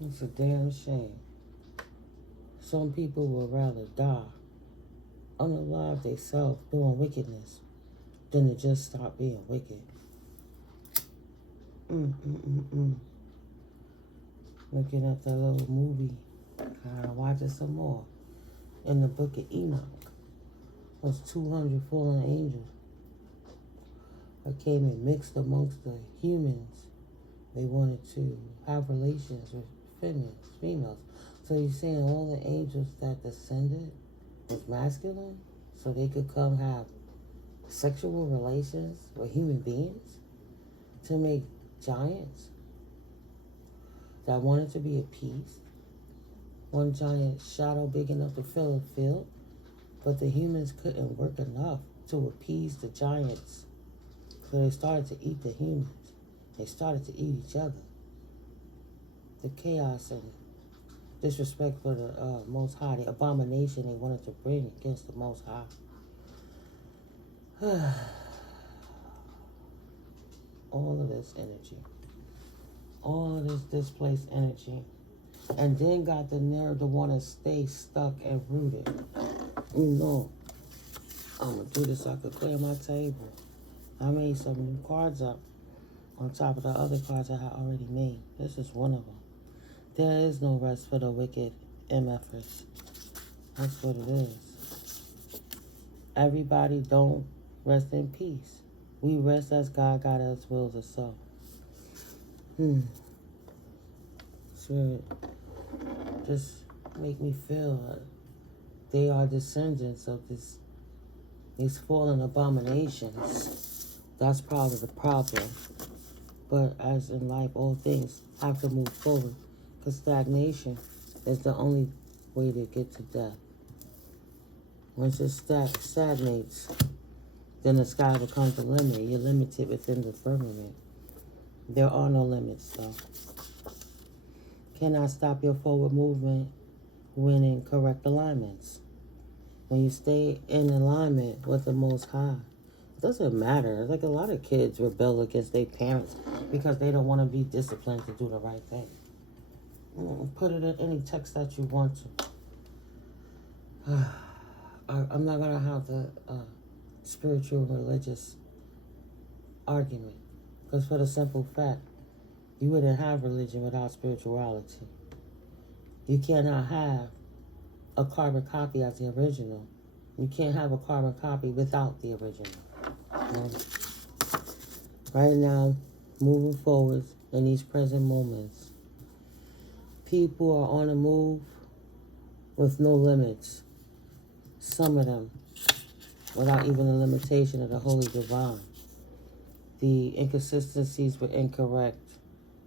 It's a damn shame. Some people would rather die unalive themselves doing wickedness than to just stop being wicked. Mm-mm-mm-mm. Looking at that little movie. Gotta watch it some more. In the book of Enoch was 200 fallen angels that came and mixed amongst the humans. They wanted to have relations with females. So you're saying all the angels that descended was masculine? So they could come have sexual relations with human beings to make giants that wanted to be appeased? One giant shadow big enough to fill a field, but the humans couldn't work enough to appease the giants. So they started to eat the humans. They started to eat each other. The chaos and disrespect for the Most High, the abomination they wanted to bring against the Most High. All of this energy. All of this displaced energy. And then got the nerve to want to stay stuck and rooted. You know, I'm going to do this so I could clear my table. I made some new cards up on top of the other cards I had already made. This is one of them. There is no rest for the wicked MFers. That's what it is. Everybody don't rest in peace. We rest as God got us wills us so. Spirit, just make me feel they are descendants of these fallen abominations. That's part of the problem. But as in life, all things have to move forward. Because stagnation is the only way to get to death. Once it stagnates, then the sky becomes the limit. You're limited within the firmament. There are no limits, though. Cannot stop your forward movement when in correct alignments. When you stay in alignment with the Most High, it doesn't matter. Like a lot of kids rebel against their parents because they don't want to be disciplined to do the right thing. Put it in any text that you want to. I'm not going to have the spiritual religious argument. Because for the simple fact, you wouldn't have religion without spirituality. You cannot have a carbon copy as the original. You can't have a carbon copy without the original. Right now, moving forward in these present moments, people are on the move with no limits. Some of them without even a limitation of the Holy Divine. The inconsistencies were incorrect,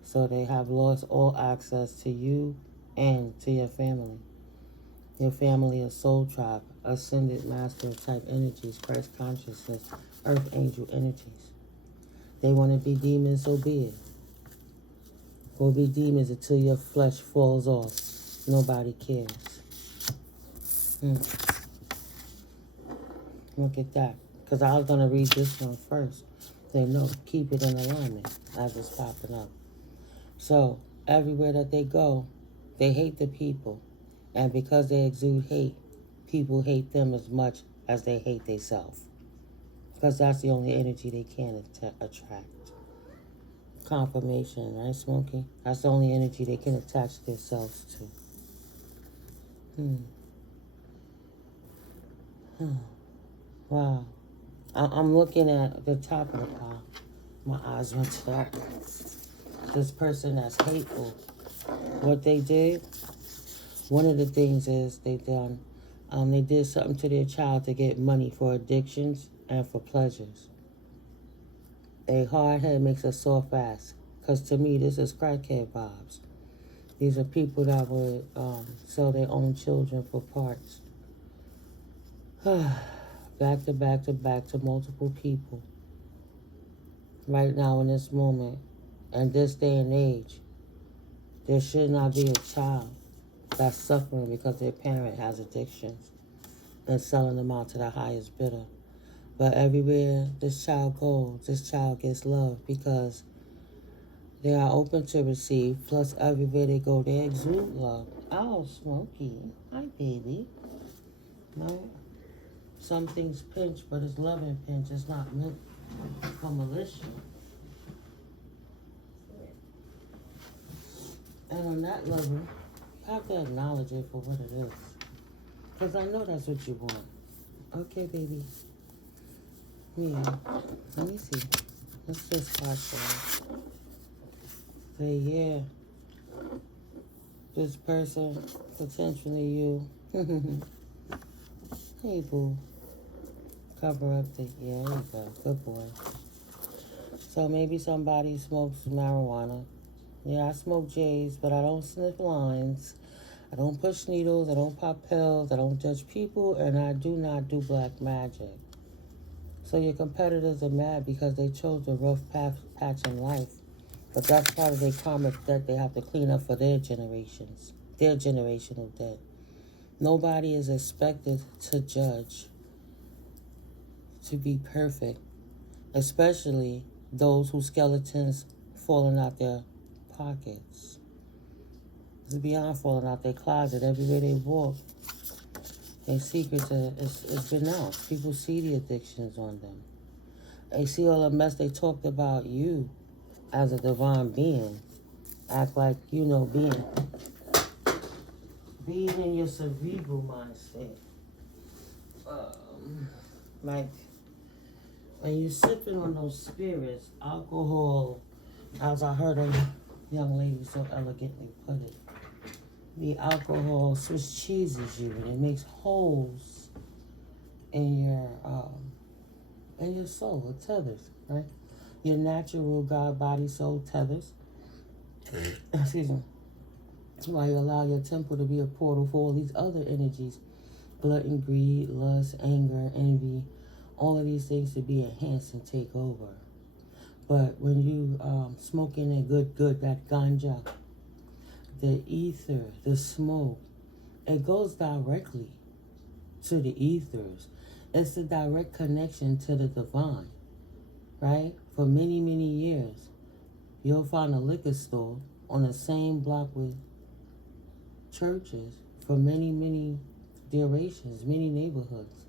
so they have lost all access to you and to your family. Your family is soul tribe, ascended master type energies, Christ consciousness, earth angel energies. They want to be demons, so be it. Go be demons until your flesh falls off. Nobody cares. Look at that. Because I was going to read this one first. They know, keep it in alignment as it's popping up. So, everywhere that they go, they hate the people. And because they exude hate, people hate them as much as they hate themselves. Because that's the only energy they can attract. Confirmation, right, Smokey? That's the only energy they can attach themselves to. Wow. I'm looking at the top of the pile. My eyes went to that. This person that's hateful. What they did, one of the things is they did something to their child to get money for addictions and for pleasures. A hard head makes a soft ass. Because to me, this is crackhead vibes. These are people that would sell their own children for parts. Back to back to back to multiple people. Right now in this moment, and this day and age, there should not be a child that's suffering because their parent has addictions and selling them out to the highest bidder. But everywhere this child goes, this child gets love because They are open to receive, plus everywhere they go, they exude love. Oh, Smokey. Hi, baby. No, some things pinch, but it's loving pinch. It's not meant for militia. And on that level, I have to acknowledge it for what it is. Because I know that's what you want. Okay, baby. Yeah. Let me see. What's this card for? Say, yeah. This person, potentially you. Hey, boo. Cover up the... Yeah, there you go. Good boy. So maybe somebody smokes marijuana. Yeah, I smoke J's, but I don't sniff lines. I don't push needles. I don't pop pills. I don't judge people. And I do not do black magic. So your competitors are mad because they chose the rough patch in life. But that's part of their karmic debt they have to clean up for their generations. Their generational debt. Nobody is expected to judge, to be perfect. Especially those whose skeletons falling out their pockets. It's beyond falling out their closet. Everywhere they walk, their secrets it's been out. People see the addictions on them. They see all the mess they talked about you as a divine being. Act like you know being. Be in your cerebral mindset. Like when you're sipping on those spirits, alcohol, as I heard a young lady so elegantly put it, the alcohol Swiss cheeses you and it makes holes in your soul. It tethers, right? Your natural God, body, soul tethers. Excuse me. While you allow your temple to be a portal for all these other energies, gluttony, greed, lust, anger, envy, all of these things to be enhanced and take over. But when you smoking that good, that ganja, the ether, the smoke, it goes directly to the ethers. It's a direct connection to the divine, right? For many, many years, you'll find a liquor store on the same block with churches for many, many durations, many neighborhoods.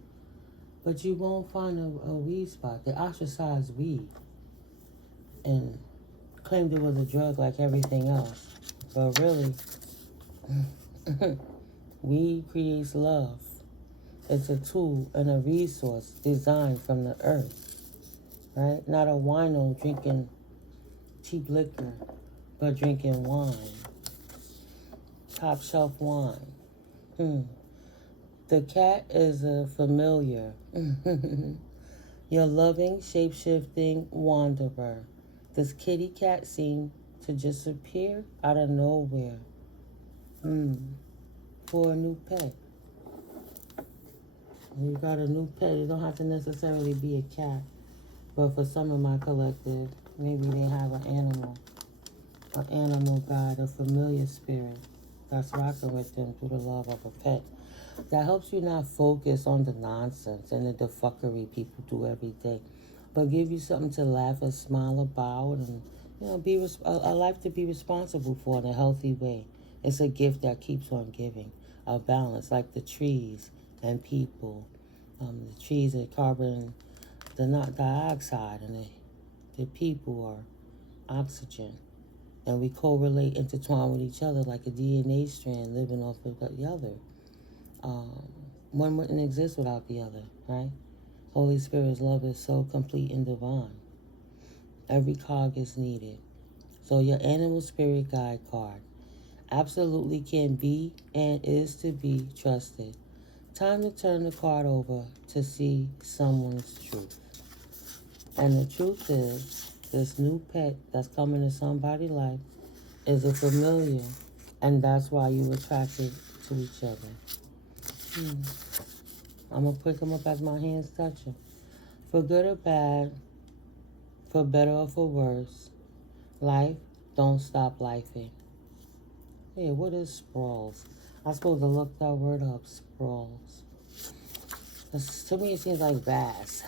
But you won't find a weed spot. They ostracize weed and claimed it was a drug like everything else. But really, weed creates love. It's a tool and a resource designed from the earth, right? Not a wino drinking cheap liquor, but drinking wine. Top shelf wine. The cat is a familiar. Your loving, shape-shifting wanderer. This kitty cat seemed to just appear out of nowhere. For a new pet. When you got a new pet, it don't have to necessarily be a cat. But for some of my collective, maybe they have an animal guide, a familiar spirit that's rocking with them through the love of a pet. That helps you not focus on the nonsense and the fuckery people do every day, but give you something to laugh and smile about, and be a life to be responsible for in a healthy way. It's a gift that keeps on giving, a balance, like the trees and people. The trees are carbon dioxide, and the people are oxygen, and we correlate, intertwine with each other like a DNA strand living off of the other. One wouldn't exist without the other, right? Holy Spirit's love is so complete and divine. Every cog is needed. So your animal spirit guide card absolutely can be and is to be trusted. Time to turn the card over to see someone's truth. And the truth is, this new pet that's coming to somebody's life is a familiar, and that's why you attracted to each other. I'm going to pick them up as my hands touch them. For good or bad, for better or for worse, life don't stop lifing. Yeah, what is sprawls? I'm supposed to look that word up, sprawls. To me, it seems like vast.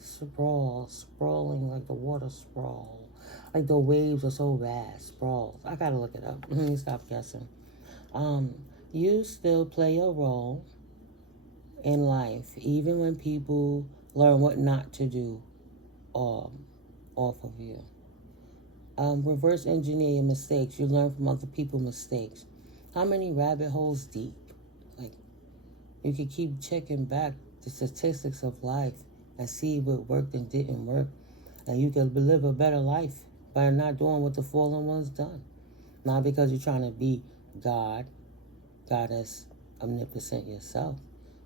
Sprawl, sprawling like the water sprawl. Like the waves are so vast, sprawls. I gotta look it up. Let me stop guessing. You still play a role in life, even when people learn what not to do off of you. Reverse engineer your mistakes. You learn from other people's mistakes. How many rabbit holes deep? Like, you could keep checking back the statistics of life and see what worked and didn't work. And you can live a better life by not doing what the fallen ones done. Not because you're trying to be God, Goddess, omnipotent yourself.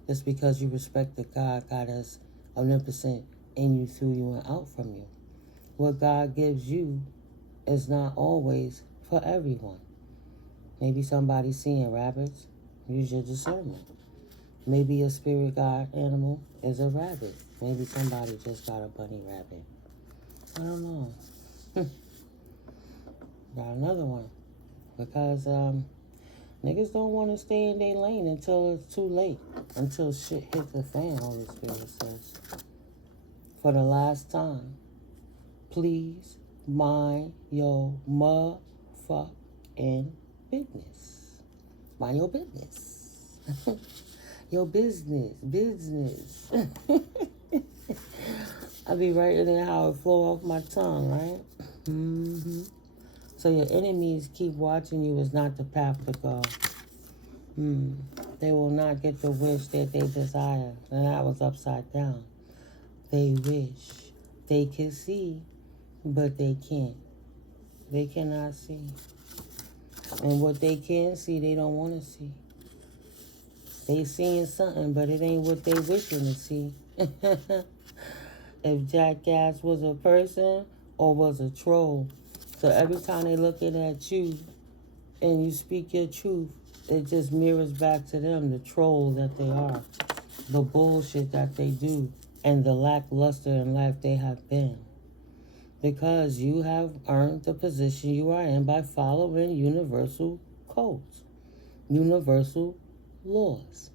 Just because you respect the God, Goddess, omnipotent in you, through you, and out from you. What God gives you is not always for everyone. Maybe somebody's seeing rabbits. Use your discernment. Maybe a spirit guide animal is a rabbit. Maybe somebody just got a bunny rabbit. I don't know. Got another one. Because niggas don't want to stay in their lane until it's too late. Until shit hit the fan, Holy Spirit says. For the last time, please mind your motherfucking business. Mind your business. Your business. I be writing it how it flow off my tongue, right? Mm-hmm. So your enemies keep watching you is not the path to go. They will not get the wish that they desire. And that was upside down. They wish they could see, but they can't. They cannot see. And what they can see, they don't want to see. They seeing something, but it ain't what they wishing to see. If Jackass was a person or was a troll. So every time they looking at you and you speak your truth, it just mirrors back to them, the troll that they are, the bullshit that they do, and the lackluster in life they have been. Because you have earned the position you are in by following universal codes, universal laws,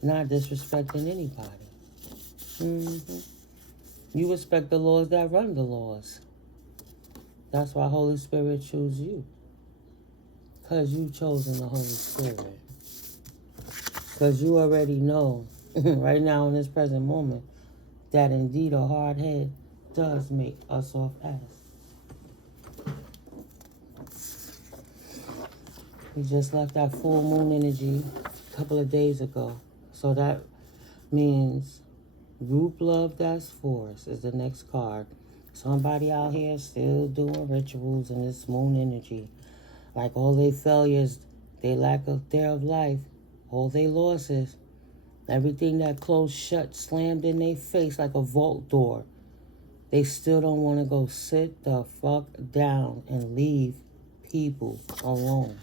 not disrespecting anybody. You respect the laws that run the laws. That's why Holy Spirit chose you. Because you chosen the Holy Spirit. Because you already know, right now in this present moment, that indeed a hard head does make a soft ass. We just left that full moon energy a couple of days ago. So that means group love that's force is the next card. Somebody out here still doing rituals in this moon energy. Like all their failures, their lack of their life, all their losses, everything that closed shut, slammed in their face like a vault door. They still don't want to go sit the fuck down and leave people alone.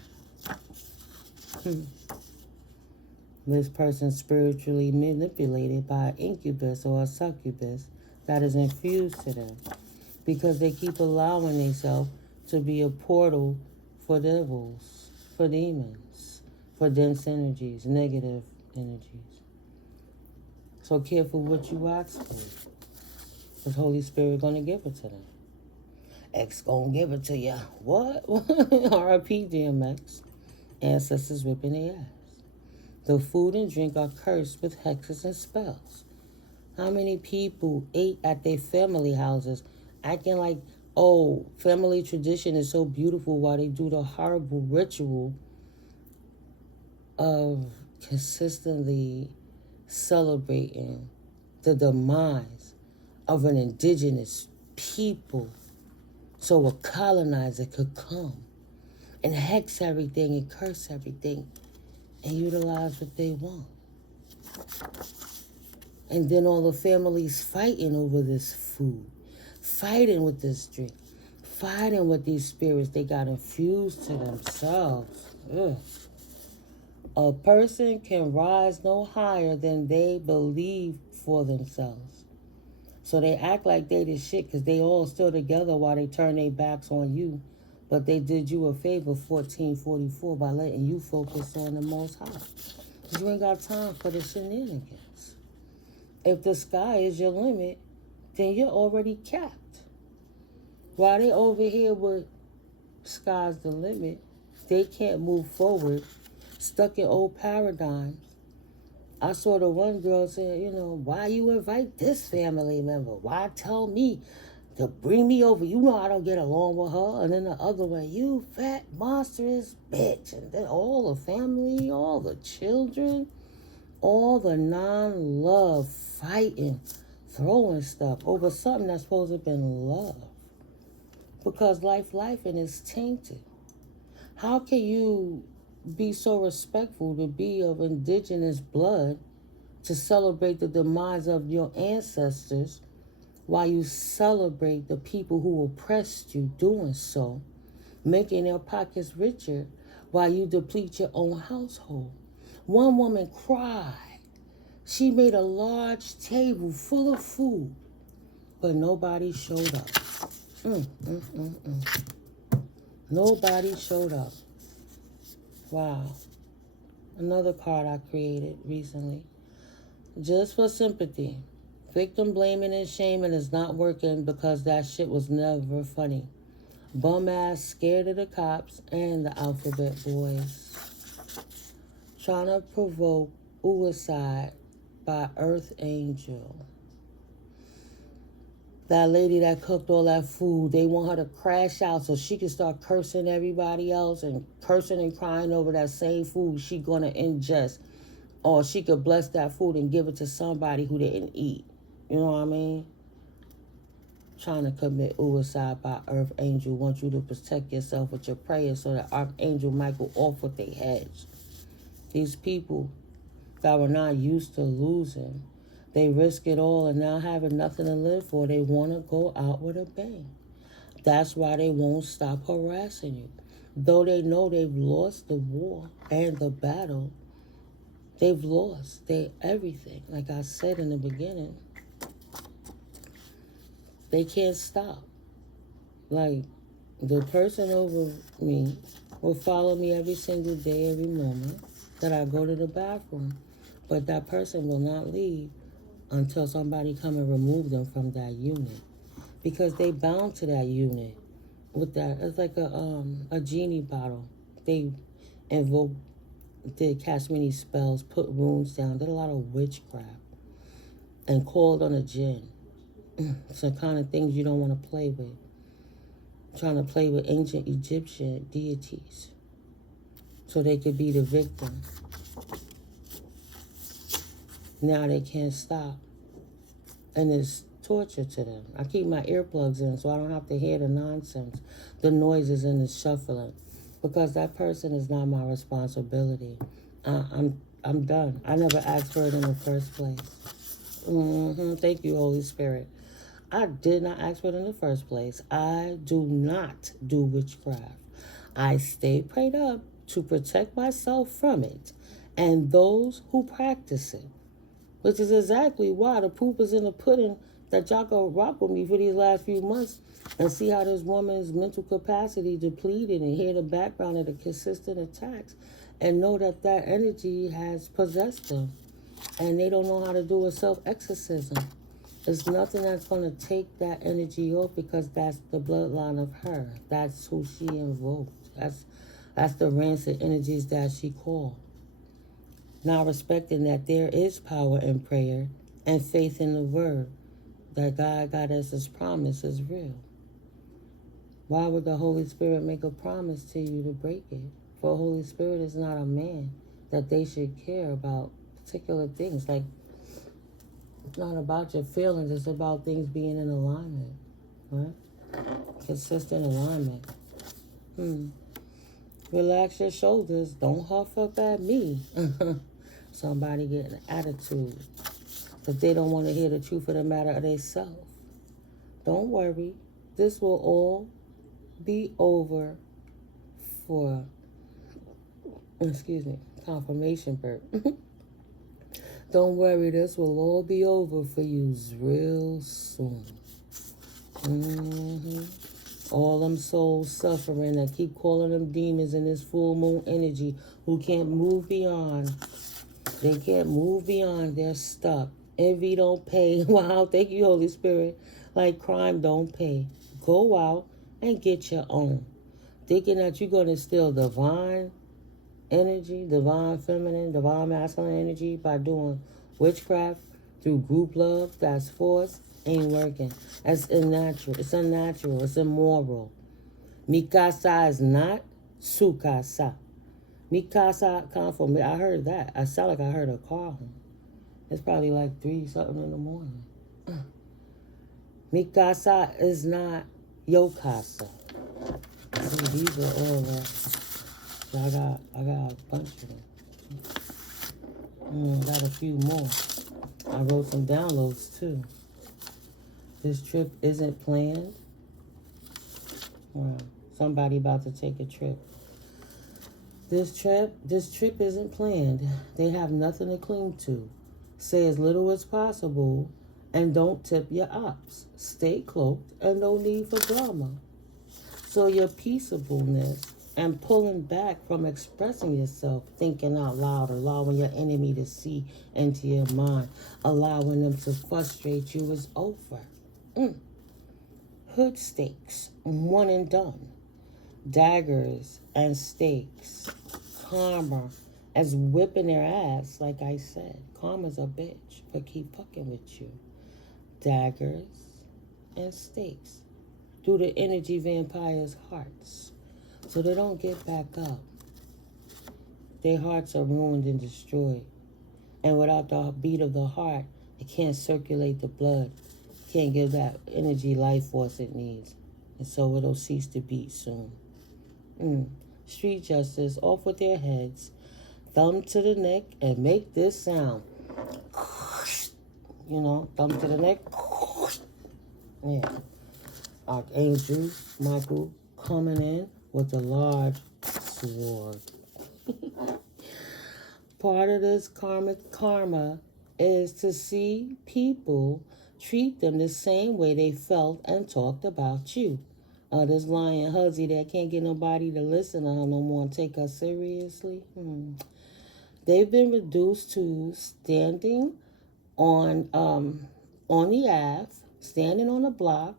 This person spiritually manipulated by an incubus or a succubus that is infused to them because they keep allowing themselves to be a portal for devils, for demons, for dense energies, negative energies. So careful what you ask for. Because Holy Spirit going to give it to them. X going to give it to you. What? R.I.P. DMX. Ancestors whipping their ass. The food and drink are cursed with hexes and spells. How many people ate at their family houses acting like, oh, family tradition is so beautiful while they do the horrible ritual of consistently celebrating the demise of an indigenous people so a colonizer could come and hex everything and curse everything and utilize what they want. And then all the families fighting over this food, fighting with this drink, fighting with these spirits they got infused to themselves. Ugh. A person can rise no higher than they believe for themselves. So they act like they the shit because they all still together while they turn their backs on you. But they did you a favor, 1444, by letting you focus on the Most High. You ain't got time for the shenanigans. If the sky is your limit, then you're already capped. While they over here with sky's the limit, they can't move forward, stuck in old paradigms. I saw the one girl say, why you invite this family member? Why tell me to bring me over? You know I don't get along with her. And then the other one, you fat monstrous bitch. And then all the family, all the children, all the non-love fighting, throwing stuff over something that's supposed to have been love. Because life and is tainted. How can you be so respectful to be of indigenous blood to celebrate the demise of your ancestors while you celebrate the people who oppressed you doing so, making their pockets richer while you deplete your own household? One woman cried. She made a large table full of food, but nobody showed up. Nobody showed up. Wow. Another card I created recently. Just for sympathy. Victim blaming and shaming is not working because that shit was never funny. Bum ass scared of the cops and the alphabet boys. Trying to provoke suicide by Earth Angel. That lady that cooked all that food, they want her to crash out so she can start cursing everybody else and cursing and crying over that same food she gonna ingest. Or she could bless that food and give it to somebody who didn't eat. You know what I mean? Trying to commit suicide by Earth Angel wants you to protect yourself with your prayers so that Archangel might go off with their heads. These people that were not used to losing, they risk it all and now having nothing to live for, they want to go out with a bang. That's why they won't stop harassing you. Though they know they've lost the war and the battle, they've lost everything. Like I said in the beginning, they can't stop. Like, the person over me will follow me every single day, every moment that I go to the bathroom. But that person will not leave until somebody come and remove them from that unit. Because they bound to that unit with that. It's like a genie bottle. They invoke, did cast many spells, put runes down, did a lot of witchcraft, and called on a jinn. It's the kind of things you don't want to play with. Trying to play with ancient Egyptian deities so they could be the victim. Now they can't stop. And it's torture to them. I keep my earplugs in so I don't have to hear the nonsense, the noises and the shuffling. Because that person is not my responsibility. I'm done. I never asked for it in the first place. Thank you, Holy Spirit. I did not ask for it in the first place. I do not do witchcraft. I stay prayed up to protect myself from it and those who practice it. Which is exactly why the proof is in the pudding that y'all go rock with me for these last few months and see how this woman's mental capacity depleted and hear the background of the consistent attacks and know that that energy has possessed them and they don't know how to do a self-exorcism. There's nothing that's going to take that energy off because that's the bloodline of her. That's who she invoked. That's the rancid energies that she called. Now respecting that there is power in prayer and faith in the word, that God got us his promise is real. Why would the Holy Spirit make a promise to you to break it? For Holy Spirit is not a man that they should care about particular things. Like, it's not about your feelings, it's about things being in alignment, right? Consistent alignment. Relax your shoulders. Don't huff up at me. Somebody getting an attitude that they don't want to hear the truth of the matter of themselves. Don't worry. This will all be over for, confirmation burp. Don't worry, this will all be over for you real soon. All them souls suffering that keep calling them demons in this full moon energy who can't move beyond. They can't move beyond. They're stuck. Envy don't pay. Wow, thank you, Holy Spirit. Like crime don't pay. Go out and get your own. Thinking that you're going to steal divine energy, divine feminine, divine masculine energy by doing witchcraft through group love, that's force, ain't working. That's unnatural. It's unnatural. It's immoral. Mikasa is not Sukasa. Mikasa come from, I heard that. I sound like I heard a car horn. It's probably like 3 something in the morning. Mikasa is not Yokasa. See, these are all I got a bunch of them. Got a few more. I wrote some downloads too. This trip isn't planned. Well, somebody about to take a trip. This trip isn't planned. They have nothing to cling to. Say as little as possible and don't tip your ops. Stay cloaked and no need for drama. So your peaceableness and pulling back from expressing yourself, thinking out loud, allowing your enemy to see into your mind, allowing them to frustrate you is over. Hood stakes, one and done. Daggers and stakes. Karma as whipping their ass, like I said. Karma's a bitch, but keep fucking with you. Daggers and stakes through the energy vampires' hearts, so they don't get back up. Their hearts are ruined and destroyed, and without the beat of the heart, it can't circulate the blood. It can't give that energy life force it needs, and so it'll cease to beat soon. Street justice, off with their heads, thumb to the neck, and make this sound. You know, thumb to the neck. Yeah. Archangel Michael coming in with a large sword. Part of this karmic karma is to see people treat them the same way they felt and talked about you. This lying hussy that can't get nobody to listen to her no more and take her seriously. They've been reduced to standing on the Ave, standing on the block,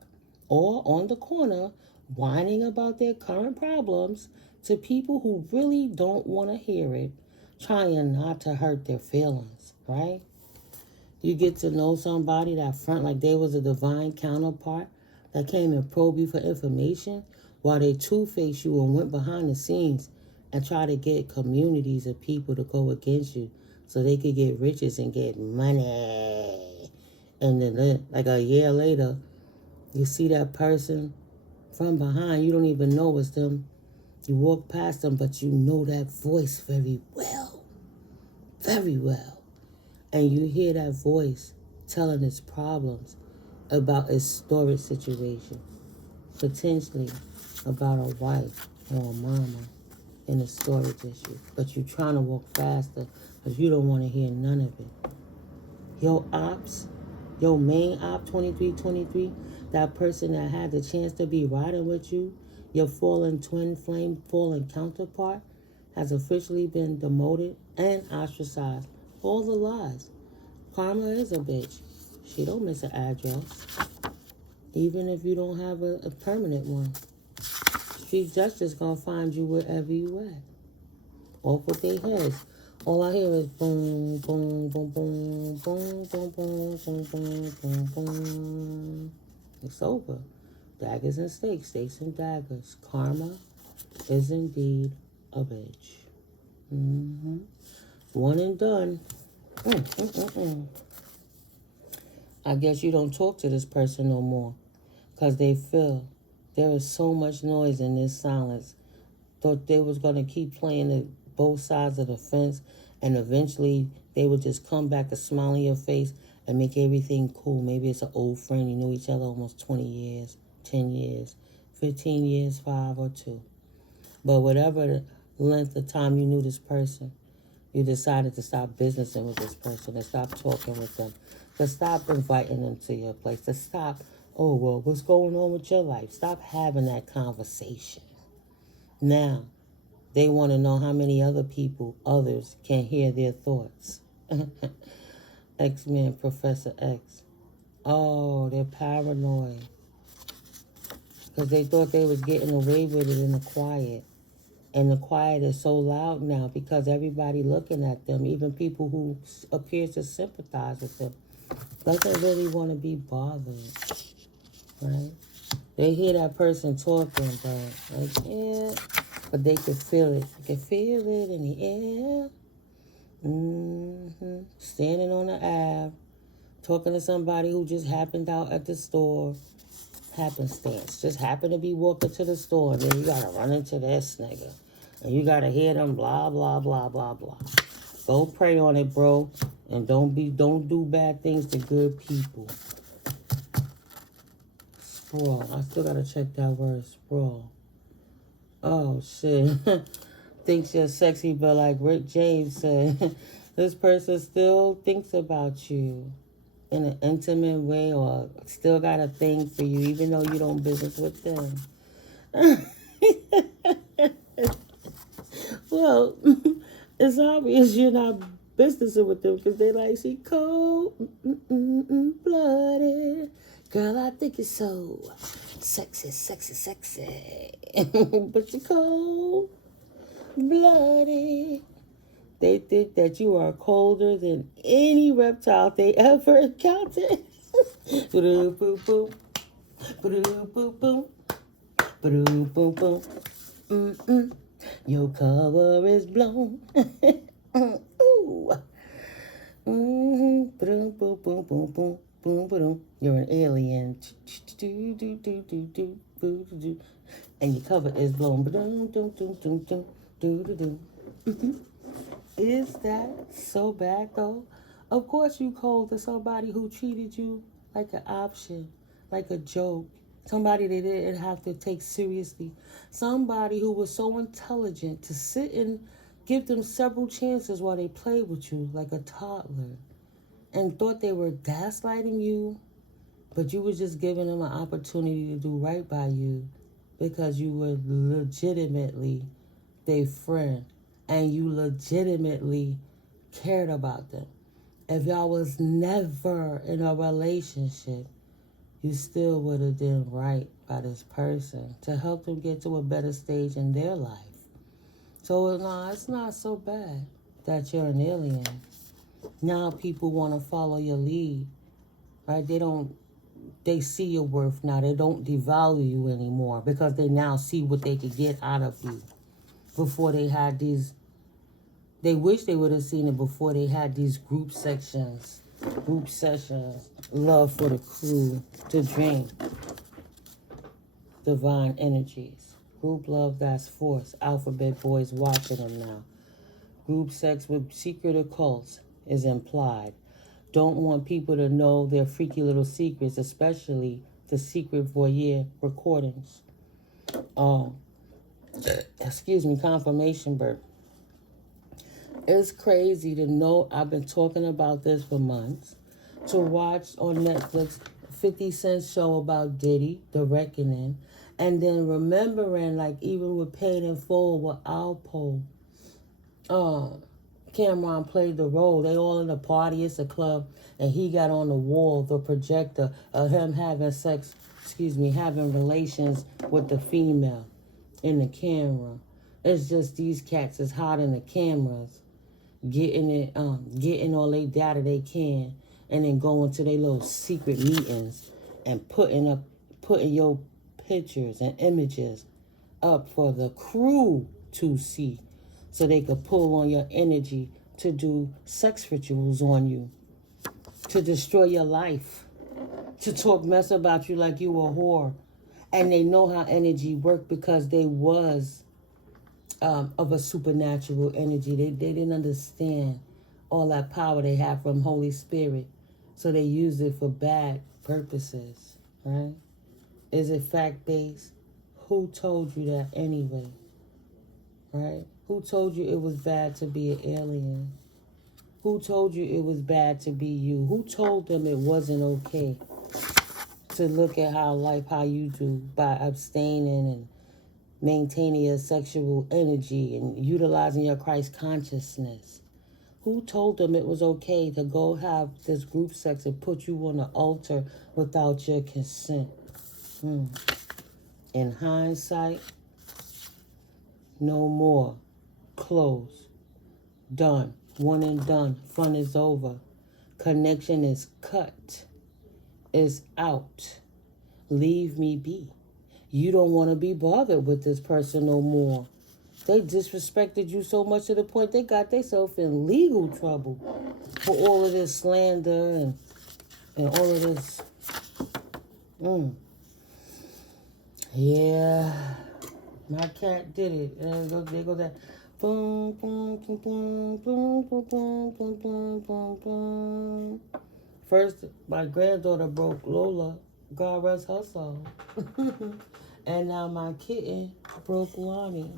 or on the corner, whining about their current problems to people who really don't want to hear it, trying not to hurt their feelings, right? You get to know somebody that front like they was a divine counterpart that came and probed you for information while they two-faced you and went behind the scenes and try to get communities of people to go against you so they could get riches and get money. And then, like a year later, you see that person from behind. You don't even know it's them. You walk past them, but you know that voice very well. Very well. And you hear that voice telling its problems about a storage situation. Potentially about a wife or a mama in a storage issue. But you're trying to walk faster because you don't want to hear none of it. Your ops, your main op 2323, that person that had the chance to be riding with you, your fallen twin flame, fallen counterpart, has officially been demoted and ostracized. All the lies. Karma is a bitch. She don't miss an address. Even if you don't have a permanent one. Street justice gonna find you wherever you at. Off with their heads. All I hear is boom, boom, boom, boom, boom, boom, boom, boom, boom, boom, boom. It's over. Daggers and stakes, stakes and daggers. Karma is indeed a bitch. One and done. I guess you don't talk to this person no more because they feel there is so much noise in this silence. Thought they was going to keep playing the both sides of the fence and eventually they would just come back to smile in your face and make everything cool. Maybe it's an old friend. You knew each other almost 20 years, 10 years, 15 years, 5 or 2. But whatever the length of time you knew this person, you decided to stop businessing with this person, to stop talking with them, to stop inviting them to your place, to stop, oh, well, what's going on with your life? Stop having that conversation. Now, they want to know how many others can hear their thoughts. X-Men, Professor X. Oh, they're paranoid. because they thought they was getting away with it in the quiet. And the quiet is so loud now because everybody looking at them, even people who appears to sympathize with them, doesn't really want to be bothered, right? They hear that person talking, but like, yeah, but they can feel it. They can feel it in the air. Standing on the Ave, talking to somebody who just happened out at the store. Happenstance. Just happened to be walking to the store, and then you gotta run into this nigga. And you gotta hear them blah, blah, blah, blah, blah. Go pray on it, bro. And don't do bad things to good people. Sprawl. I still gotta check that word, sprawl. Oh, shit. Thinks you're sexy, but like Rick James said, this person still thinks about you in an intimate way or still got a thing for you, even though you don't business with them. Well, it's obvious you're not businessing with them because they like, she cold, blooded. Girl, I think you're so sexy, sexy, sexy. But you're cold, blooded. They think that you are colder than any reptile they ever encountered. Boom, boom, boom. Boom, boom, boom. Boom, boom, boom. Your cover is blown. Ooh. Boom, boom, boom, boom, boom, boom, boom. You're an alien. And your cover is blown. Is that so bad, though? Of course you cold to somebody who treated you like an option, like a joke, somebody they didn't have to take seriously, somebody who was so intelligent to sit and give them several chances while they played with you like a toddler and thought they were gaslighting you, but you were just giving them an opportunity to do right by you because you were legitimately their friend. And you legitimately cared about them. If y'all was never in a relationship, you still would have done right by this person to help them get to a better stage in their life. So no, it's not so bad that you're an alien. Now people want to follow your lead, right? They see your worth now. They don't devalue you anymore because they now see what they could get out of you. Before they had these, they wish they would have seen it before they had these group sessions, love for the crew to drink divine energies. Group love, that's force. Alphabet boys watching them now. Group sex with secret occults is implied. Don't want people to know their freaky little secrets, especially the secret voyeur recordings. Confirmation birth. It's crazy to know I've been talking about this for months. To watch on Netflix 50 Cent's show about Diddy, The Reckoning, and then remembering, like, even with Paid in Full with Alpo, Cameron played the role. They all in a party, it's a club, and he got on the wall, the projector of him having having relations with the female in the camera. It's just these cats is hot in the cameras, getting all they data they can, and then going to their little secret meetings and putting your pictures and images up for the crew to see, so they could pull on your energy to do sex rituals on you, to destroy your life, to talk mess about you like you a whore. And they know how energy worked because they was of a supernatural energy. They didn't understand all that power they have from Holy Spirit. So they use it for bad purposes, right? Is it fact-based? Who told you that anyway, right? Who told you it was bad to be an alien? Who told you it was bad to be you? Who told them it wasn't okay to look at how you do by abstaining and maintaining your sexual energy and utilizing your Christ consciousness? Who told them it was okay to go have this group sex and put you on the altar without your consent? In hindsight, no more. Close. Done. One and done. Fun is over. Connection is cut. Is out. Leave me be. You don't want to be bothered with this person no more. They disrespected you so much to the point they got themselves in legal trouble for all of this slander and all of this. Yeah, my cat did it. There go that. Boom, boom, boom, boom, boom, boom, boom, boom, boom, boom, boom. First, my granddaughter broke Lola. God rest her soul. And now my kitten broke Lonnie.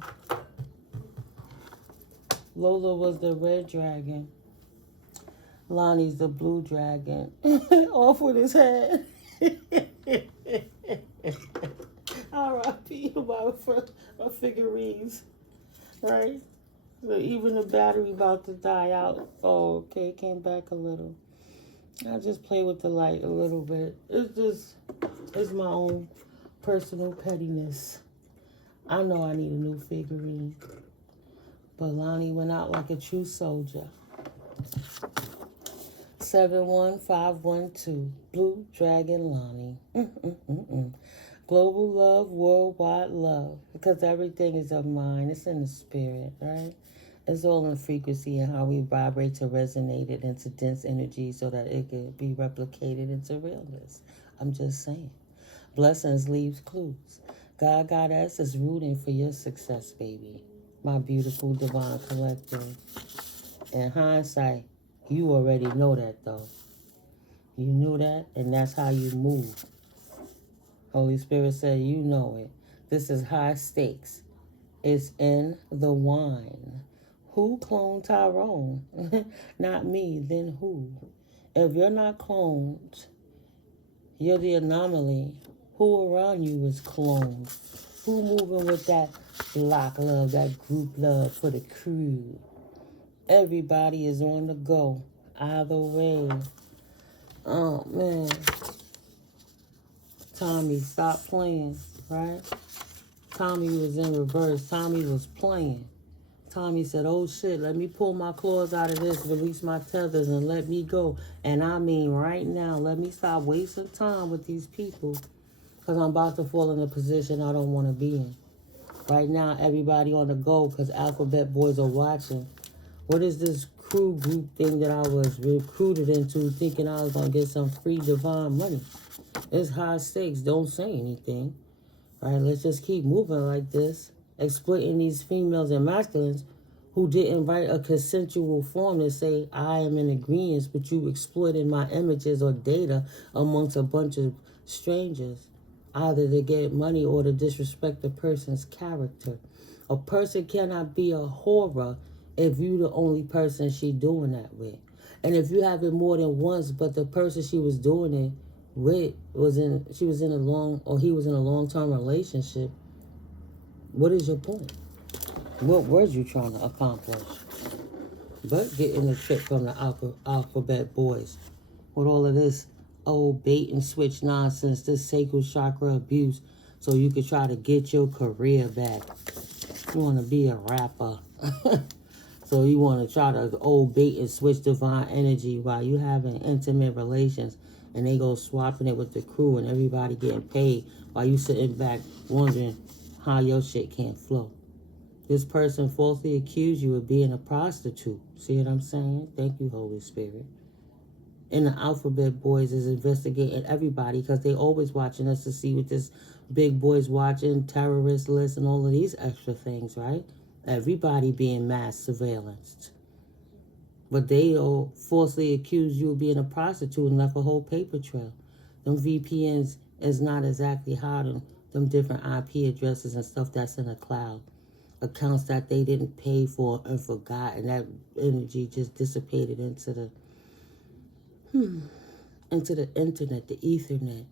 Lola was the red dragon. Lonnie's the blue dragon. Off with his head. R.I.P. my figurines. Right? So even the battery about to die out. Oh, okay, it came back a little. I just play with the light a little bit. It's my own personal pettiness. I know I need a new figurine. But Lonnie went out like a true soldier. 71512. Blue Dragon Lonnie. Global love, worldwide love. Because everything is of mind. It's in the spirit, right? It's all in frequency and how we vibrate to resonate it into dense energy so that it could be replicated into realness. I'm just saying. Blessings leaves clues. God Goddess is rooting for your success, baby. My beautiful divine collective. In hindsight, you already know that, though. You knew that, and that's how you move. Holy Spirit said, you know it. This is high stakes. It's in the wine. Who cloned Tyrone? Not me, then who? If you're not cloned, you're the anomaly. Who around you is cloned? Who moving with that block love, that group love for the crew? Everybody is on the go. Either way. Oh, man. Tommy, stop playing, right? Tommy was in reverse. Tommy was playing. Tommy said, oh, shit, let me pull my claws out of this, release my tethers, and let me go. And I mean right now, let me stop wasting time with these people because I'm about to fall in a position I don't want to be in. Right now, everybody on the go because alphabet boys are watching. What is this crew group thing that I was recruited into thinking I was going to get some free divine money? It's high stakes. Don't say anything. All right, let's just keep moving like this. Exploiting these females and masculines who didn't write a consensual form to say, I am in agreement, but you exploited my images or data amongst a bunch of strangers, either to get money or to disrespect the person's character. A person cannot be a horror if you the only person she doing that with. And if you have it more than once, but the person she was doing it with he was in a long-term relationship, what is your point? What were you trying to accomplish? But getting the trick from the alphabet boys with all of this old bait and switch nonsense, this sacral chakra abuse, so you could try to get your career back. You want to be a rapper. So you want to try to old bait and switch divine energy while you having intimate relations, and they go swapping it with the crew and everybody getting paid while you sitting back wondering how your shit can't flow. This person falsely accused you of being a prostitute. See what I'm saying? Thank you, Holy Spirit. And the alphabet boys is investigating everybody because they always watching us to see what this big boys watching, terrorist list, and all of these extra things, right? Everybody being mass surveillanced. But they all falsely accused you of being a prostitute and left a whole paper trail. Them VPNs is not exactly hiding them different IP addresses and stuff that's in the cloud. Accounts that they didn't pay for and forgot, and that energy just dissipated into the internet, the Ethernet.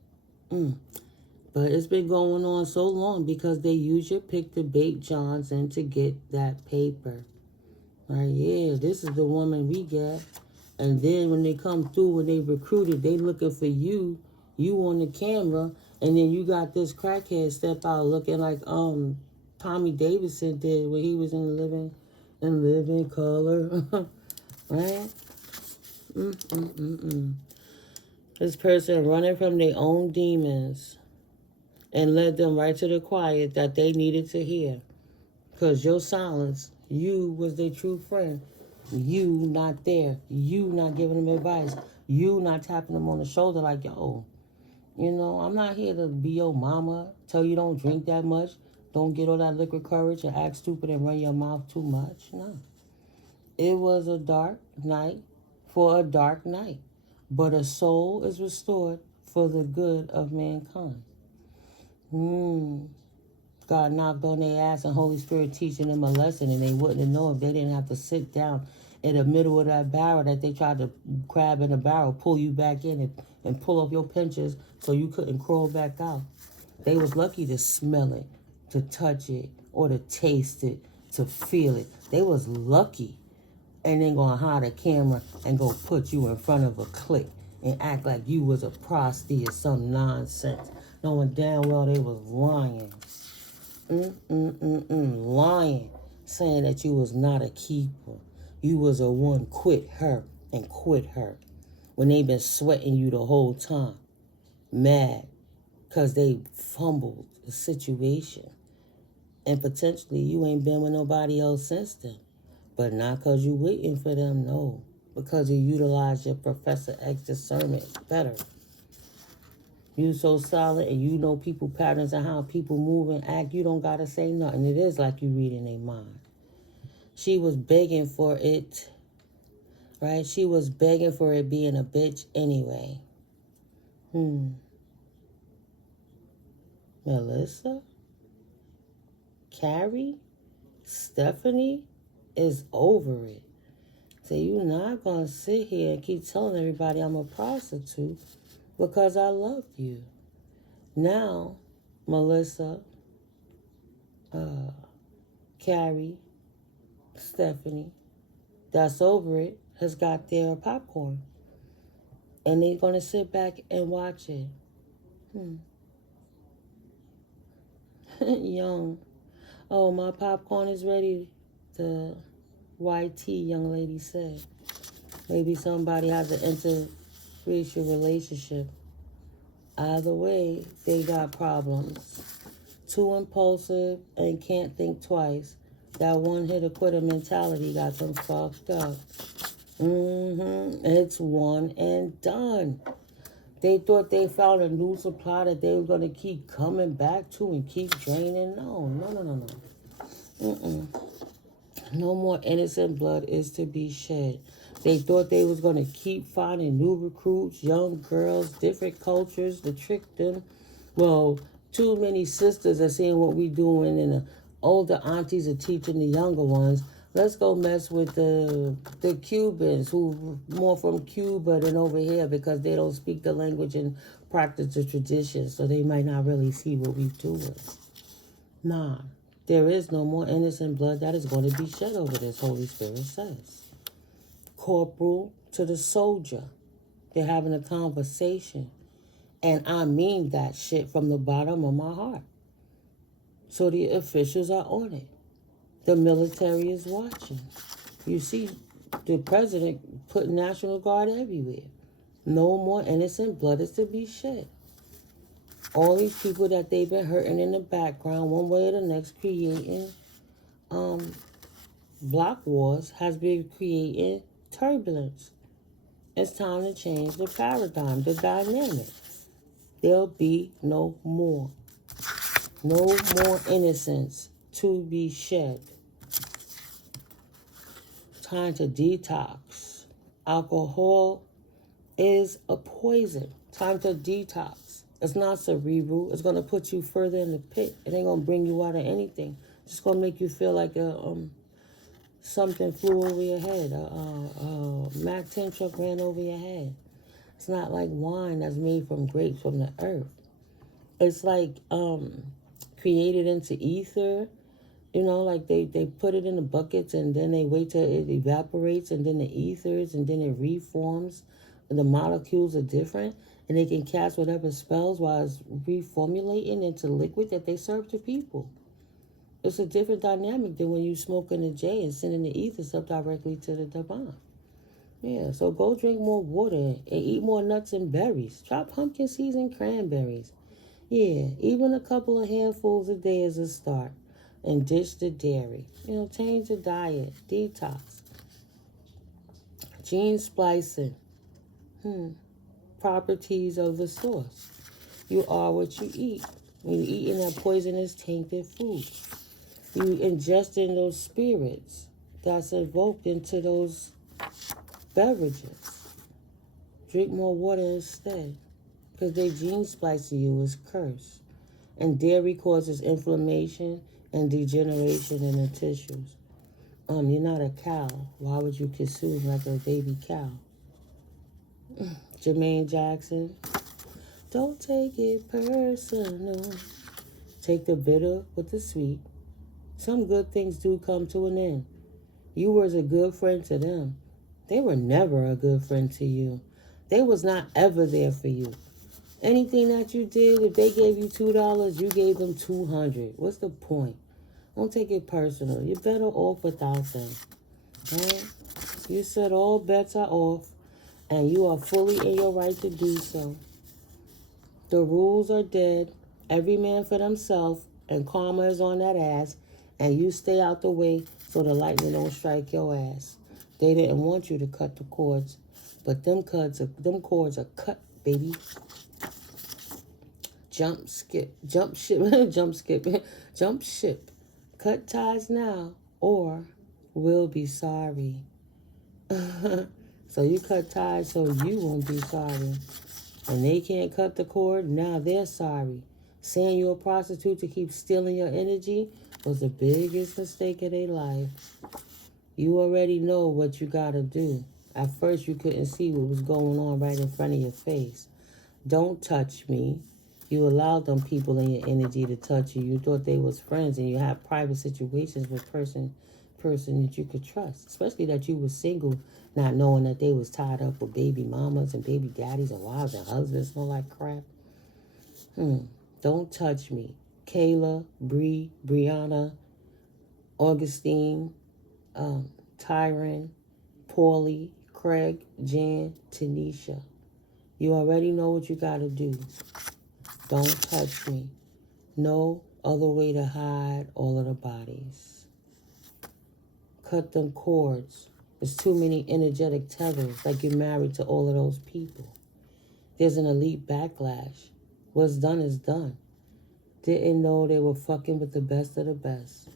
But it's been going on so long because they use your pick to bait Johnson to get that paper. Right, yeah, this is the woman we got. And then when they come through, when they recruited, they looking for you on the camera, And then you got this crackhead step out looking like Tommy Davidson did when he was in Living Color. Right? This person running from their own demons and led them right to the quiet that they needed to hear. Because your silence, you was their true friend. You not there. You not giving them advice. You not tapping them on the shoulder like, yo, you know, I'm not here to be your mama, tell you don't drink that much, don't get all that liquid courage and act stupid and run your mouth too much. No. It was a dark night for a dark night, but a soul is restored for the good of mankind. God knocked on their ass and Holy Spirit teaching them a lesson, and they wouldn't have known if they didn't have to sit down in the middle of that barrel that they tried to crab in the barrel, pull you back in and pull off your pinches so you couldn't crawl back out. They was lucky to smell it, to touch it, or to taste it, to feel it. They was lucky. And then gonna hide a camera and go put you in front of a clique and act like you was a prostitute or some nonsense, knowing damn well they was lying. Lying, saying that you was not a keeper. You was a one quit her and quit her when they been sweating you the whole time. Mad because they fumbled the situation. And potentially you ain't been with nobody else since then. But not because you waiting for them, no. Because you utilize your Professor X discernment better. You so solid and you know people patterns and how people move and act. You don't got to say nothing. It is like you reading their mind. She was begging for it, right? She was begging for it being a bitch anyway. Melissa? Carrie? Stephanie? Is over it. So you're not going to sit here and keep telling everybody I'm a prostitute because I love you. Now, Melissa, Carrie, Stephanie, that's over it, has got their popcorn. And they're going to sit back and watch it. Young. Oh, my popcorn is ready. The YT young lady said. Maybe somebody has an interracial relationship. Either way, they got problems. Too impulsive and can't think twice. That one hit a quitter mentality got them fucked up. It's one and done. They thought they found a new supply that they were going to keep coming back to and keep draining. No. No more innocent blood is to be shed. They thought they was going to keep finding new recruits, young girls, different cultures to trick them. Well, too many sisters are seeing what we doing, and the older aunties are teaching the younger ones. Let's go mess with the Cubans who more from Cuba than over here because they don't speak the language and practice the traditions, so they might not really see what we doing. Nah. There is no more innocent blood that is going to be shed over this, Holy Spirit says. Corporal to the soldier. They're having a conversation. And I mean that shit from the bottom of my heart. So the officials are on it. The military is watching. You see, the president put National Guard everywhere. No more innocent blood is to be shed. All these people that they've been hurting in the background, one way or the next, creating block wars, has been creating turbulence. It's time to change the paradigm, the dynamic. There'll be no more. No more innocence to be shed. Time to detox. Alcohol is a poison. Time to detox. It's not cerebral. It's going to put you further in the pit. It ain't going to bring you out of anything. It's just going to make you feel like something flew over your head. A Mack 10 truck ran over your head. It's not like wine that's made from grapes from the earth. It's like created into ether. You know, like they put it in the buckets and then they wait till it evaporates and then the ethers and then it reforms. And the molecules are different. And they can cast whatever spells while it's reformulating into liquid that they serve to people. It's a different dynamic than when you smoking a J and sending the ethers up directly to the divine. Yeah, so go drink more water and eat more nuts and berries. Try pumpkin seeds and cranberries. Yeah, even a couple of handfuls a day is a start. And ditch the dairy. Change the diet. Detox. Gene splicing. Properties of the source. You are what you eat. When you're eating that poisonous, tainted food, you ingesting those spirits that's invoked into those beverages. Drink more water instead, because they gene splicing you is cursed. And dairy causes inflammation and degeneration in the tissues. You're not a cow. Why would you consume like a baby cow? Jermaine Jackson. Don't take it personal. Take the bitter with the sweet. Some good things do come to an end. You was a good friend to them. They were never a good friend to you. They was not ever there for you. Anything that you did, if they gave you $2, you gave them $200. What's the point? Don't take it personal. You're better off without them. Right? You said all bets are off, and you are fully in your right to do so. The rules are dead. Every man for themselves, and karma is on that ass, and you stay out the way so the lightning don't strike your ass. They didn't want you to cut the cords, but them cords are cut, baby. Jump ship, jump ship. Cut ties now, or we'll be sorry. So you cut ties so you won't be sorry. And they can't cut the cord, now they're sorry. Saying you're a prostitute to keep stealing your energy was the biggest mistake of their life. You already know what you gotta do. At first you couldn't see what was going on right in front of your face. Don't touch me. You allowed them people in your energy to touch you. You thought they was friends, and you had private situations with person that you could trust. Especially that you was single, not knowing that they was tied up with baby mamas and baby daddies and wives and husbands and all that crap. Don't touch me. Kayla, Bree, Brianna, Augustine, Tyron, Paulie, Craig, Jan, Tanisha. You already know what you gotta do. Don't touch me. No other way to hide all of the bodies. Cut them cords. There's too many energetic tethers, like you're married to all of those people. There's an elite backlash. What's done is done. Didn't know they were fucking with the best of the best.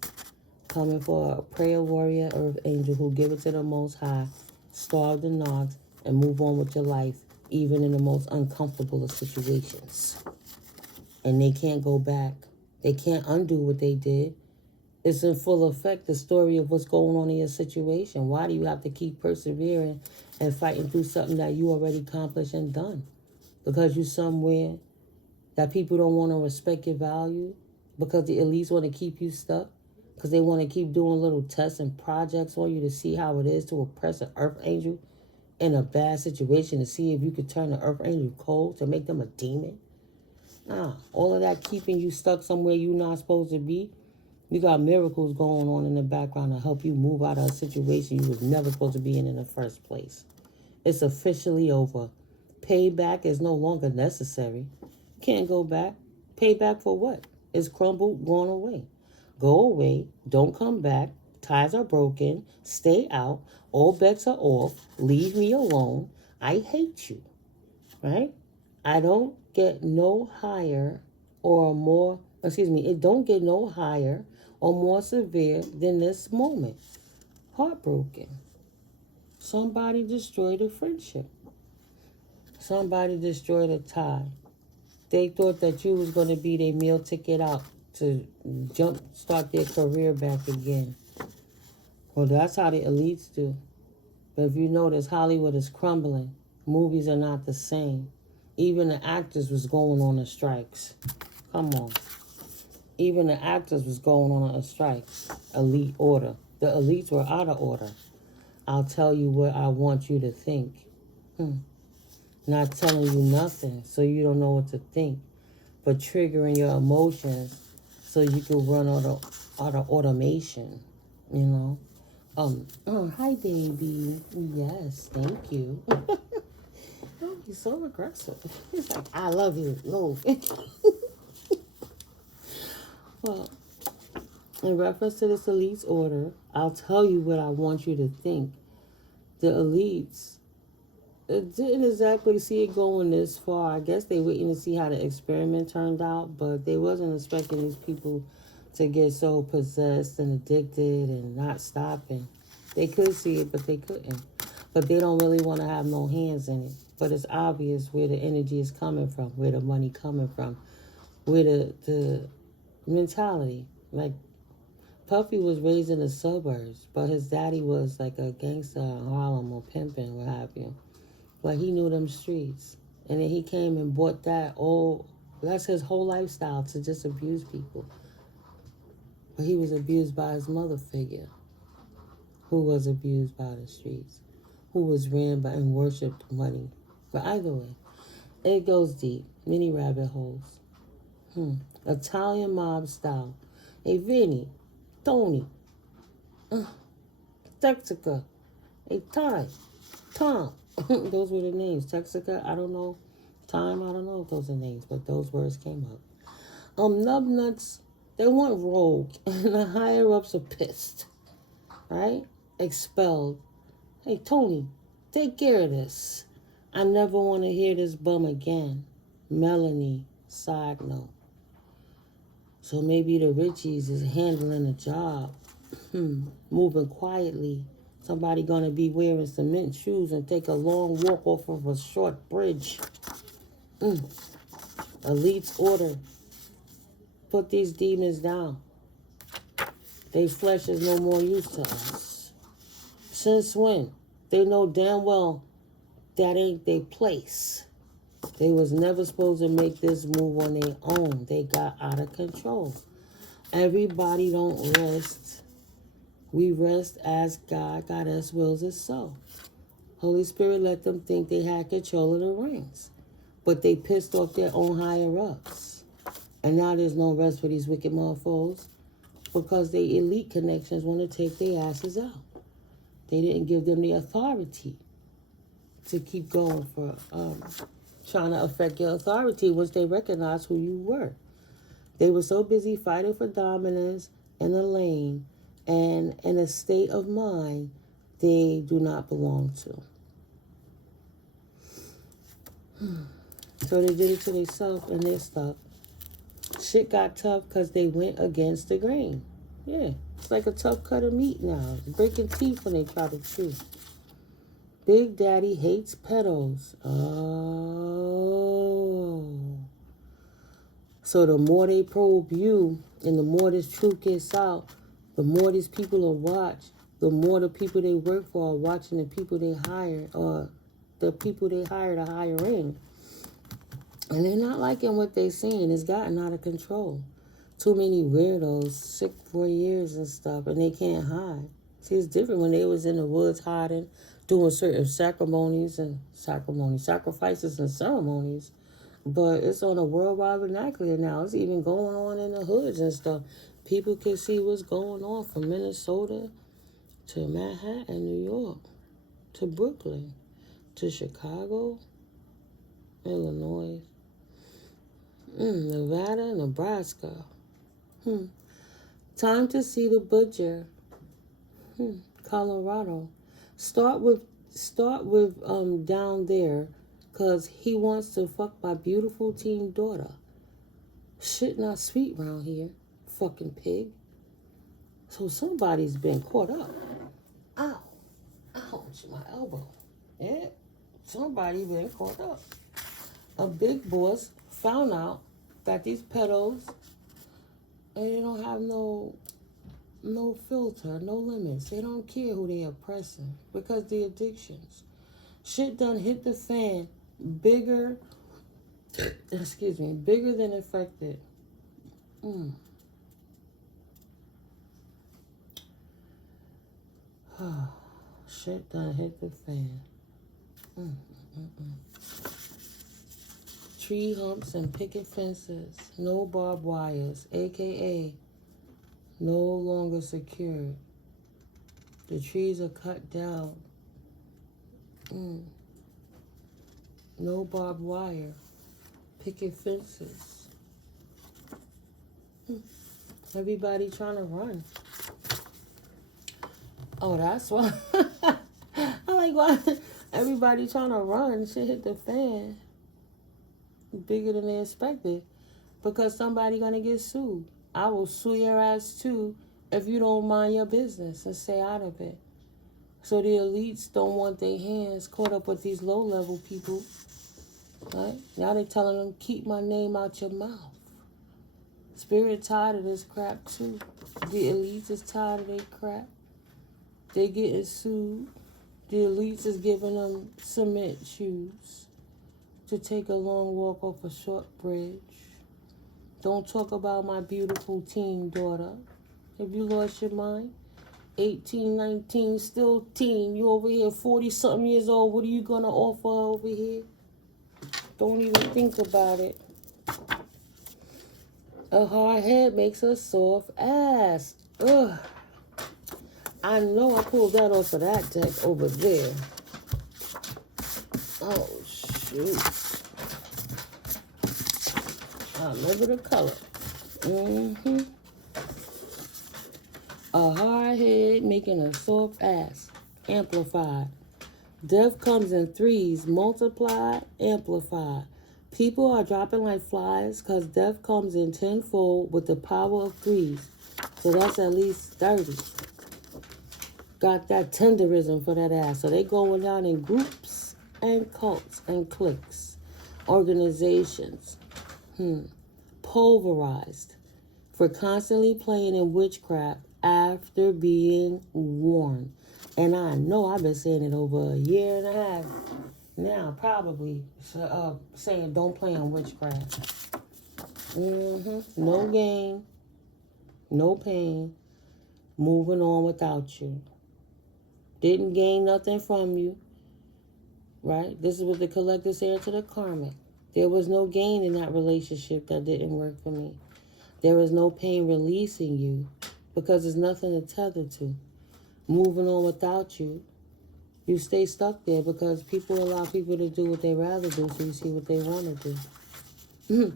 Coming for a prayer warrior earth angel who give it to the Most High, starve the knocks, and move on with your life, even in the most uncomfortable of situations. And they can't go back. They can't undo what they did. It's in full effect, the story of what's going on in your situation. Why do you have to keep persevering and fighting through something that you already accomplished and done? Because you're somewhere that people don't want to respect your value? Because the elites want to keep you stuck? Because they want to keep doing little tests and projects on you to see how it is to oppress an earth angel in a bad situation, to see if you could turn the earth angel cold, to make them a demon? Nah, all of that keeping you stuck somewhere you're not supposed to be. You got miracles going on in the background to help you move out of a situation you was never supposed to be in the first place. It's officially over. Payback is no longer necessary. Can't go back. Payback for what? It's crumbled, gone away. Go away. Don't come back. Ties are broken. Stay out. All bets are off. Leave me alone. I hate you. Right? I don't get no higher or more, it don't get no higher or more severe than this moment. Heartbroken. Somebody destroyed a friendship. Somebody destroyed a tie. They thought that you was going to be their meal ticket out to start their career back again. Well, that's how the elites do. But if you notice, Hollywood is crumbling. Movies are not the same. Even the actors was going on a strikes. Come on. Even the actors was going on a strike. Elite order. The elites were out of order. I'll tell you what I want you to think. not telling you nothing so you don't know what to think, but triggering your emotions so you can run out of automation, you know. Oh, hi, baby. Yes, thank you. Oh, he's so aggressive. He's like, I love you. No. Well, in reference to this elite's order, I'll tell you what I want you to think. The elites didn't exactly see it going this far. I guess they waiting to see how the experiment turned out, but they wasn't expecting these people to get so possessed and addicted and not stopping. They could see it, but they couldn't. But they don't really want to have no hands in it. But it's obvious where the energy is coming from, where the money coming from, where the mentality. Like, Puffy was raised in the suburbs, but his daddy was like a gangster in Harlem or pimping, what have you. But he knew them streets. And then he came and bought that that's his whole lifestyle, to just abuse people. But he was abused by his mother figure, who was abused by the streets, who was ran by and worshipped money. But either way, it goes deep. Many rabbit holes. Italian mob style. Hey, Vinny, Tony, Texica, hey, Tom. Those were the names. Texica, I don't know. Time, I don't know if those are names, but those words came up. Nubnuts, they went rogue, and the higher ups are pissed. Right? Expelled. Hey, Tony, take care of this. I never want to hear this bum again. Melanie, side note. So maybe the Richies is handling the job, moving quietly. Somebody gonna be wearing cement shoes and take a long walk off of a short bridge. Elite's order. Put these demons down. Their flesh is no more use to us. Since when? They know damn well that ain't their place. They was never supposed to make this move on their own. They got out of control. Everybody don't rest. We rest as God us wills it so. Holy Spirit let them think they had control of the reins. But they pissed off their own higher-ups. And now there's no rest for these wicked motherfuckers because they elite connections want to take their asses out. They didn't give them the authority to keep going for trying to affect your authority once they recognized who you were. They were so busy fighting for dominance in a lane and in a state of mind they do not belong to. So they did it to themselves and their stuff. Shit got tough because they went against the grain. Yeah, it's like a tough cut of meat now. Breaking teeth when they try to chew. Big Daddy hates pedos. Oh. So the more they probe you and the more this truth gets out, the more these people will watch, the more the people they work for are watching the people they hire or the people they hire to hire in. And they're not liking what they're seeing. It's gotten out of control. Too many weirdos, sick for years and stuff, and they can't hide. See, it's different when they was in the woods hiding, doing certain sacrifices and ceremonies. But it's on a worldwide vernacular now. It's even going on in the hoods and stuff. People can see what's going on from Minnesota to Manhattan, New York, to Brooklyn, to Chicago, Illinois, Nevada, Nebraska. Time to see the butcher. Colorado. Start with down there, cause he wants to fuck my beautiful teen daughter. Shit not sweet round here, fucking pig. So somebody's been caught up. Ow, ouch, my elbow. Yeah, somebody been caught up. A big boss found out that these pedos, they don't have no filter, no limits. They don't care who they oppressing because the addictions. Shit done hit the fan bigger than affected. Shit done hit the fan. tree humps and picket fences. No barbed wires, a.k.a. no longer secured. The trees are cut down. No barbed wire, picket fences. Everybody trying to run. Oh, that's why. I like why everybody trying to run. Shit hit the fan. Bigger than they expected. Because somebody gonna get sued. I will sue your ass too if you don't mind your business and stay out of it. So the elites don't want their hands caught up with these low-level people. Right? Now they're telling them, keep my name out your mouth. Spirit tired of this crap too. The elites is tired of their crap. They getting sued. The elites is giving them cement shoes to take a long walk off a short bridge. Don't talk about my beautiful teen daughter. Have you lost your mind? 18, 19, still teen. You over here 40-something years old. What are you going to offer over here? Don't even think about it. A hard head makes a soft ass. Ugh. I know I pulled that off of that deck over there. Oh, shoot. I remember the color. A hard head making a soft ass. Amplified. Death comes in threes. Multiplied. Amplified. People are dropping like flies because death comes in tenfold with the power of threes. So that's at least 30. Got that tenderism for that ass. So they going down in groups and cults and cliques. Organizations. Pulverized for constantly playing in witchcraft after being warned. And I know I've been saying it over a year and a half now, probably saying don't play on witchcraft. No gain, no pain, moving on without you. Didn't gain nothing from you, right? This is what the collector said to the karmic. There was no gain in that relationship that didn't work for me. There is no pain releasing you because there's nothing to tether to. Moving on without you, you stay stuck there because people allow people to do what they rather do, so you see what they want to do.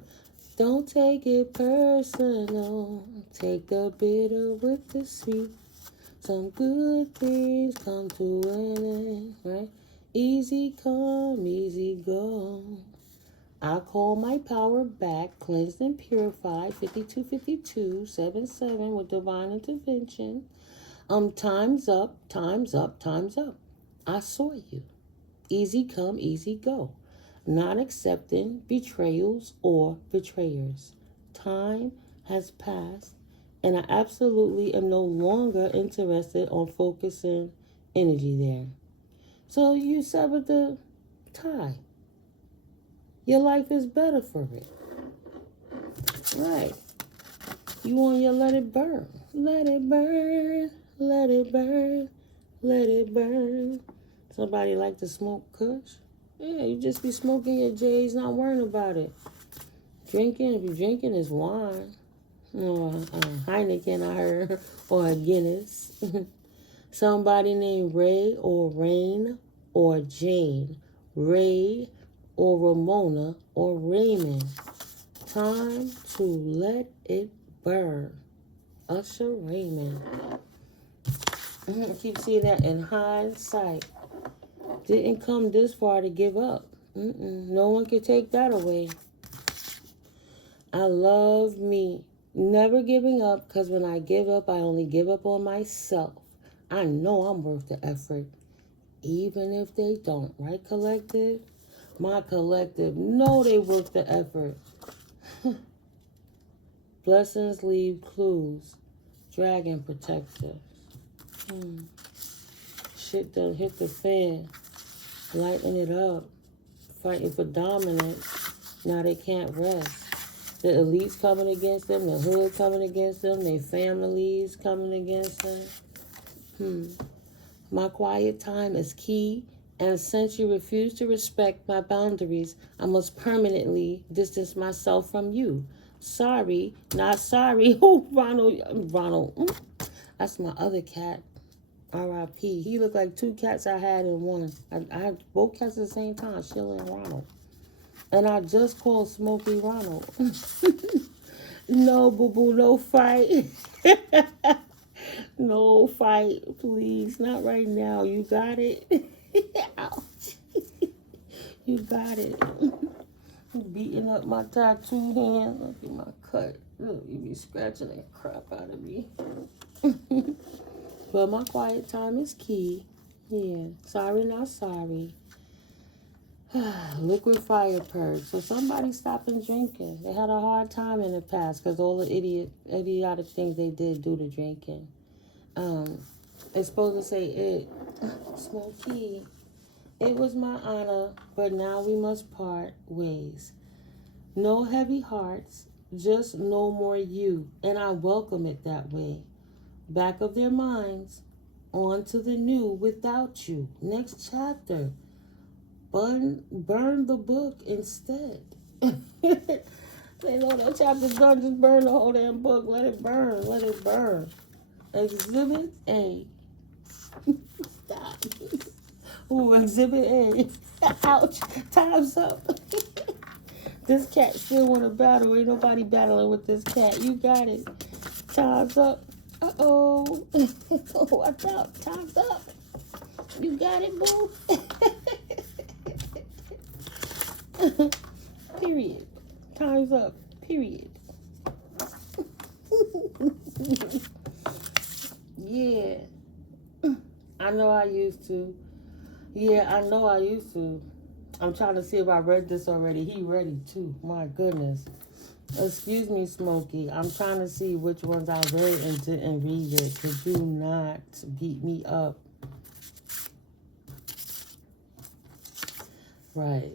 Don't take it personal. Take the bitter with the sweet. Some good things come to an end, right? Easy come, easy go. I call my power back, cleansed and purified, 5252, 77 with divine intervention. Time's up, time's up, time's up. I saw you. Easy come, easy go. Not accepting betrayals or betrayers. Time has passed, and I absolutely am no longer interested on focusing energy there. So you severed the tie. Your life is better for it. Right. You want your let it burn. Let it burn. Let it burn. Let it burn. Somebody like to smoke kush? Yeah, you just be smoking your J's, not worrying about it. Drinking, if you're drinking, is wine. Or Heineken, I heard. Or a Guinness. Somebody named Ray or Rain or Jane. Ray or Ramona or Raymond. Time to let it burn. Usher Raymond. I keep seeing that in hindsight. Didn't come this far to give up. No one can take that away. I love me. Never giving up, because when I give up, I only give up on myself. I know I'm worth the effort, even if they don't. Right, collective? My collective know they worth the effort. Blessings leave clues. Dragon protector. Shit done hit the fan. Lighting it up. Fighting for dominance. Now they can't rest. The elites coming against them. The hood coming against them. Their families coming against them. My quiet time is key And since you refuse to respect my boundaries, I must permanently distance myself from you. Sorry, not sorry. Oh, Ronald. That's my other cat. R.I.P. He looked like two cats I had in one. I had both cats at the same time, Sheila and Ronald. And I just called Smokey Ronald. No, boo-boo, no fight. No fight, please. Not right now. You got it? Ouch. You got it. Beating up my tattooed hand. Look at my cut. Look, you be scratching the crap out of me. But my quiet time is key. Yeah. Sorry, not sorry. Liquid fire purge. So somebody stopping drinking. They had a hard time in the past because all the idiotic things they did due to drinking. It's supposed to say it. Smokey. It was my honor, but now we must part ways. No heavy hearts, just no more you, and I welcome it that way. Back of their minds, on to the new without you. Next chapter. Burn the book instead. They know that chapter's done, just burn the whole damn book. Let it burn. Let it burn. Exhibit A. Stop. Ooh, Exhibit A. Ouch. Time's up. This cat still want to battle. Ain't nobody battling with this cat. You got it. Time's up. Uh-oh. Watch out. Time's up. You got it, boo. Period. Time's up. Period. Yeah. I know I used to. Yeah, I know I used to. I'm trying to see if I read this already. He ready too. My goodness. Excuse me, Smokey. I'm trying to see which ones I read and didn't read it. Could you not beat me up? Right.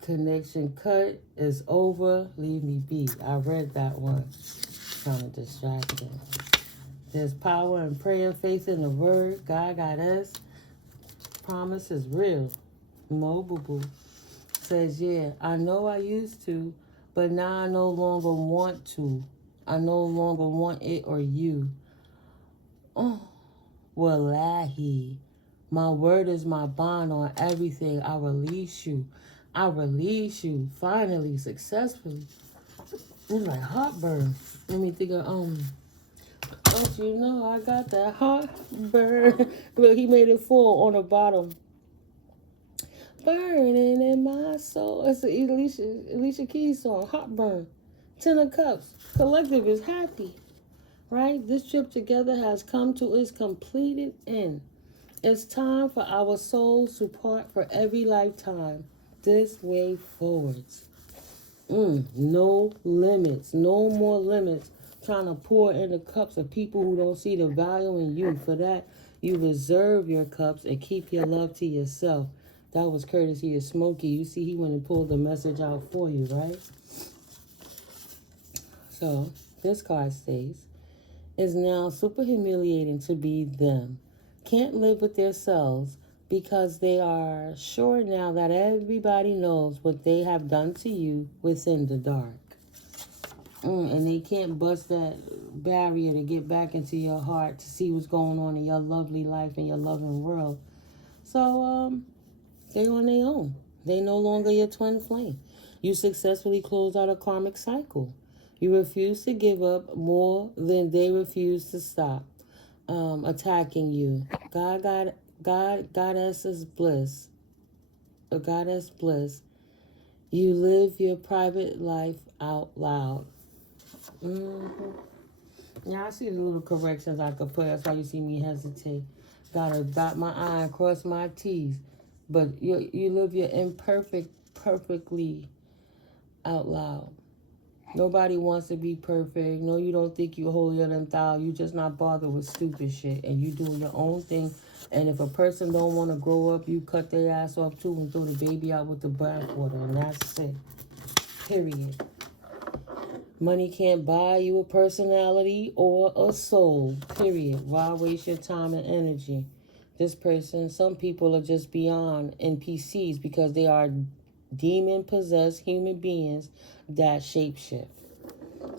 Connection cut is over. Leave me be. I read that one. Kind of distracting. There's power in prayer, faith in the word. God got us. Promise is real. No boo-boo. Says, yeah, I know I used to, but now I no longer want to. I no longer want it or you. Oh, wallahi. My word is my bond on everything. I release you. I release you. Finally, successfully. It's like heartburn. Let me think of, don't you know I got that heartburn? Look, he made it full on the bottom. Burning in my soul. It's an Alicia Keys song. Heartburn. 10 of Cups. Collective is happy. Right? This trip together has come to its completed end. It's time for our souls to part for every lifetime. This way forwards. No limits. No more limits. Trying to pour in the cups of people who don't see the value in you. For that, you reserve your cups and keep your love to yourself. That was courtesy of Smokey. You see, he went and pulled the message out for you, right? So, this card states, it's now super humiliating to be them. Can't live with themselves because they are sure now that everybody knows what they have done to you within the dark. And they can't bust that barrier to get back into your heart to see what's going on in your lovely life and your loving world. So, they on their own. They no longer your twin flame. You successfully close out a karmic cycle. You refuse to give up more than they refuse to stop attacking you. Goddess's bliss. A goddess bliss. You live your private life out loud. Yeah, I see the little corrections I could put. That's why you see me hesitate. Gotta dot my I and cross my T's. But you live your imperfect perfectly out loud. Nobody wants to be perfect. No, you don't think you're holier than thou. You just not bothered with stupid shit. And you doing your own thing. And if a person don't want to grow up, you cut their ass off too and throw the baby out with the bathwater. And that's it. Period. Money can't buy you a personality or a soul. Period. Why waste your time and energy? This person, some people are just beyond NPCs because they are demon-possessed human beings that shapeshift.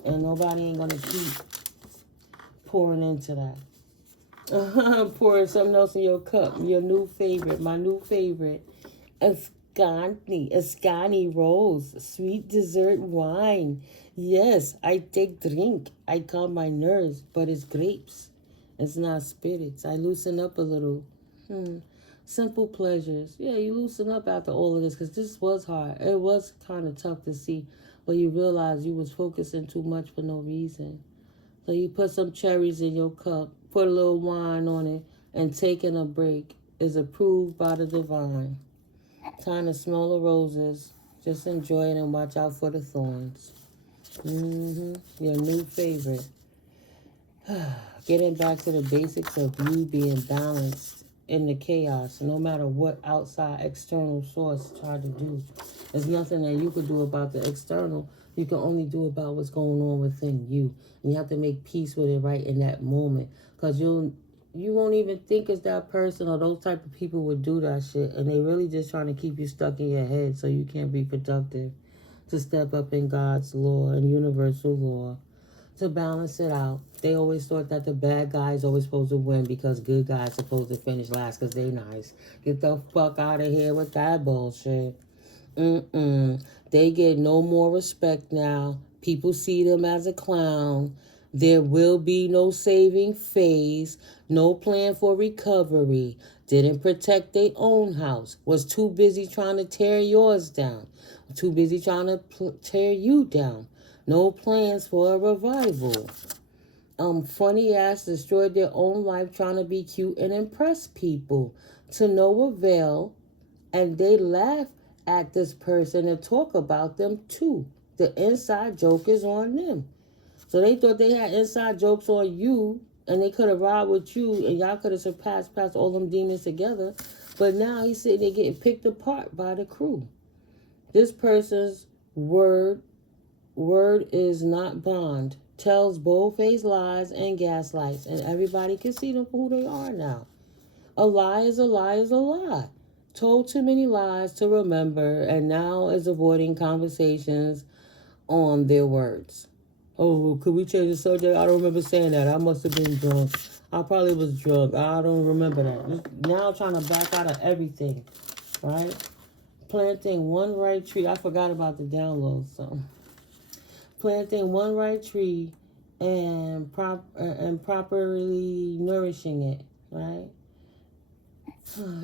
And nobody ain't going to keep pouring into that. Pouring something else in your cup. Your new favorite, my new favorite. Ascani rose, sweet dessert wine. Yes, I take drink. I calm my nerves, but it's grapes. It's not spirits. I loosen up a little. Simple pleasures. Yeah, you loosen up after all of this because this was hard. It was kind of tough to see, but you realize you was focusing too much for no reason. So you put some cherries in your cup, put a little wine on it, and taking a break is approved by the divine. Time to smell the roses. Just enjoy it and watch out for the thorns. Your new favorite. Getting back to the basics of you being balanced in the chaos, no matter what outside external source tried to do. There's nothing that you could do about the external. You can only do about what's going on within you. And you have to make peace with it right in that moment. Because you won't even think it's that person or those type of people would do that shit. And they really just trying to keep you stuck in your head so you can't be productive. To step up in God's law and universal law. To balance it out. They always thought that the bad guys always supposed to win because good guys supposed to finish last because they nice. Get the fuck out of here with that bullshit. They get no more respect now. People see them as a clown. There will be no saving phase. No plan for recovery. Didn't protect their own house. Was too busy trying to tear yours down. Too busy trying to tear you down. No plans for a revival. Funny ass destroyed their own life trying to be cute and impress people. To no avail. And they laugh at this person and talk about them too. The inside joke is on them. So they thought they had inside jokes on you and they could have ride with you and y'all could have surpassed all them demons together. But now he's sitting there getting picked apart by the crew. This person's word is not bond. Tells bold-faced lies and gaslights. And everybody can see them for who they are now. A lie is a lie is a lie. Told too many lies to remember and now is avoiding conversations on their words. Oh, could we change the subject? I don't remember saying that. I must have been drunk. I probably was drunk. I don't remember that. Just now trying to back out of everything, right? Planting one right tree. I forgot about the download, so. Planting one right tree and properly nourishing it, right?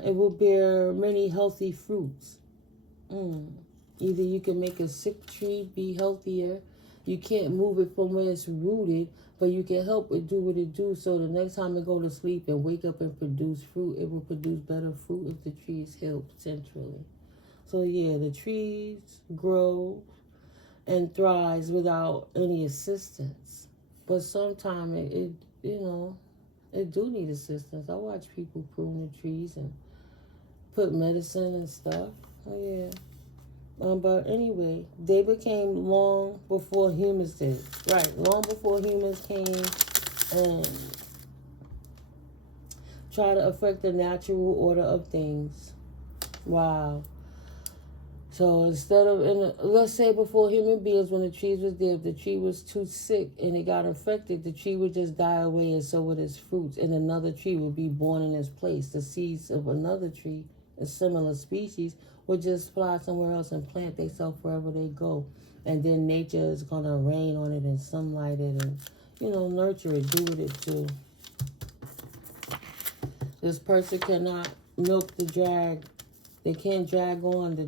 It will bear many healthy fruits. Either you can make a sick tree be healthier. You can't move it from where it's rooted, but you can help it do what it do. So the next time it go to sleep and wake up and produce fruit, it will produce better fruit if the tree is healed centrally. So yeah, the trees grow and thrives without any assistance. But sometimes it do need assistance. I watch people prune the trees and put medicine and stuff. Oh yeah. But anyway, they became long before humans did. Right, long before humans came and try to affect the natural order of things. Wow. So instead of, let's say before human beings, when the trees was there, if the tree was too sick and it got infected, the tree would just die away and so would its fruits. And another tree would be born in its place. The seeds of another tree, a similar species, would just fly somewhere else and plant themselves wherever they go. And then nature is going to rain on it and sunlight it and, nurture it, do what it do. This person cannot milk the drag. They can't drag on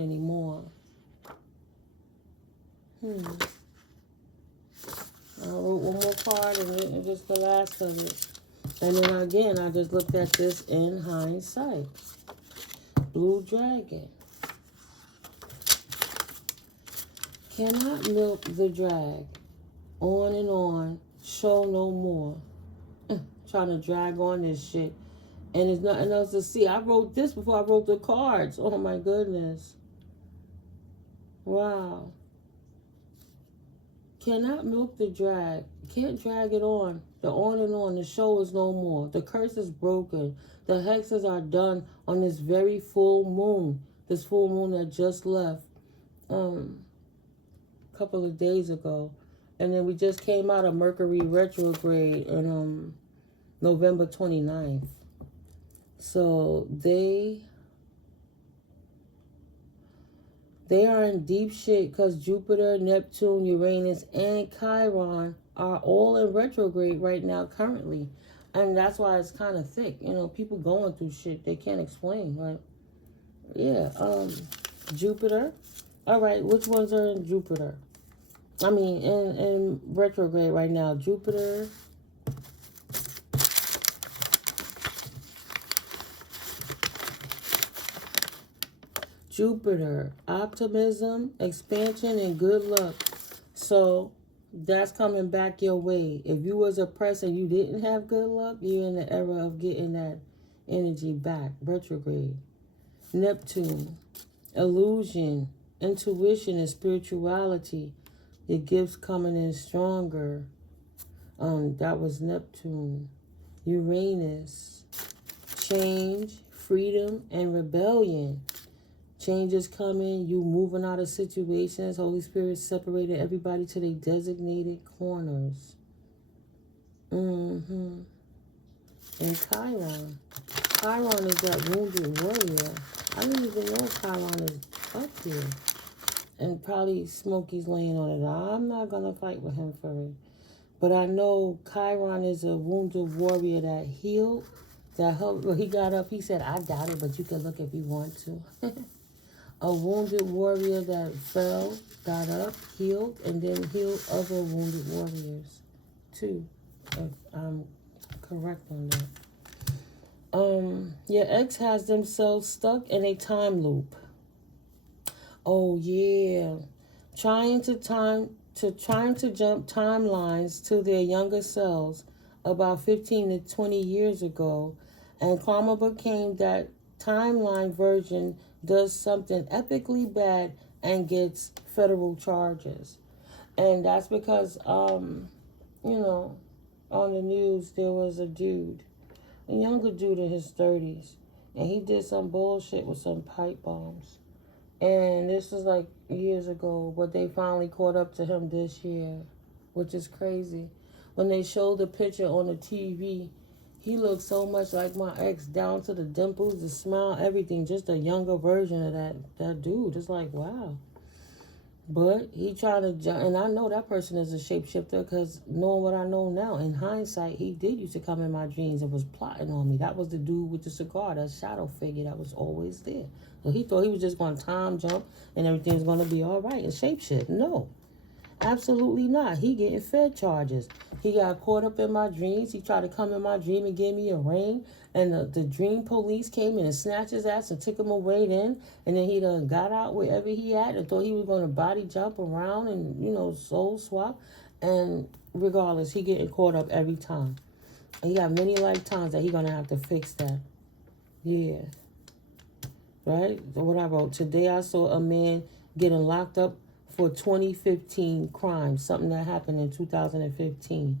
anymore. I wrote one more card and just the last of it. And then again, I just looked at this in hindsight. Blue dragon. Cannot milk the drag. On and on. Show no more. Trying to drag on this shit. And there's nothing else to see. I wrote this before I wrote the cards. Oh my goodness. Wow. Cannot milk the drag. Can't drag it on. The on and on. The show is no more. The curse is broken. The hexes are done on this very full moon. This full moon that just left a couple of days ago. And then we just came out of Mercury retrograde on November 29th. So they are in deep shit because Jupiter, Neptune, Uranus, and Chiron are all in retrograde right now currently. And that's why it's kind of thick. You know, people going through shit they can't explain. Like, yeah, Jupiter. All right, which ones are in Jupiter? I mean, in retrograde right now. Jupiter. Jupiter, optimism, expansion, and good luck. So that's coming back your way. If you was oppressed and you didn't have good luck, you're in the era of getting that energy back. Retrograde. Neptune, illusion, intuition, and spirituality. Your gifts coming in stronger. That was Neptune. Uranus, change, freedom, and rebellion. Change is coming. You moving out of situations. Holy Spirit separated everybody to their designated corners. And Chiron. Chiron is that wounded warrior. I didn't even know Chiron is up here. And probably Smokey's laying on it. I'm not going to fight with him for it. But I know Chiron is a wounded warrior that healed. That helped. Well, he got up. He said, I doubt it, but you can look if you want to. A wounded warrior that fell, got up, healed, and then healed other wounded warriors, too, if I'm correct on that. Your ex has themselves stuck in a time loop. Oh, yeah. Trying to jump timelines to their younger selves about 15 to 20 years ago, and karma became that timeline version does something epically bad and gets federal charges. And that's because, you know, on the news there was a dude, a younger dude in his 30s, and he did some bullshit with some pipe bombs. And this was like years ago, but they finally caught up to him this year, which is crazy. When they showed the picture on the TV, he looked so much like my ex, down to the dimples, the smile, everything. Just a younger version of that dude. It's like, wow. But he tried to jump, and I know that person is a shapeshifter because knowing what I know now, in hindsight, he did used to come in my dreams and was plotting on me. That was the dude with the cigar, that shadow figure that was always there. So he thought he was just going to time jump and everything was going to be all right and shapeshift. No. Absolutely not. He getting fed charges. He got caught up in my dreams. He tried to come in my dream and give me a ring. And the dream police came in and snatched his ass and took him away then. And then he done got out wherever he at and thought he was going to body jump around and, you know, soul swap. And regardless, he getting caught up every time. And he got many lifetimes that he going to have to fix that. Yeah. Right? So what I wrote. Today I saw a man getting locked up for 2015 crimes, something that happened in 2015.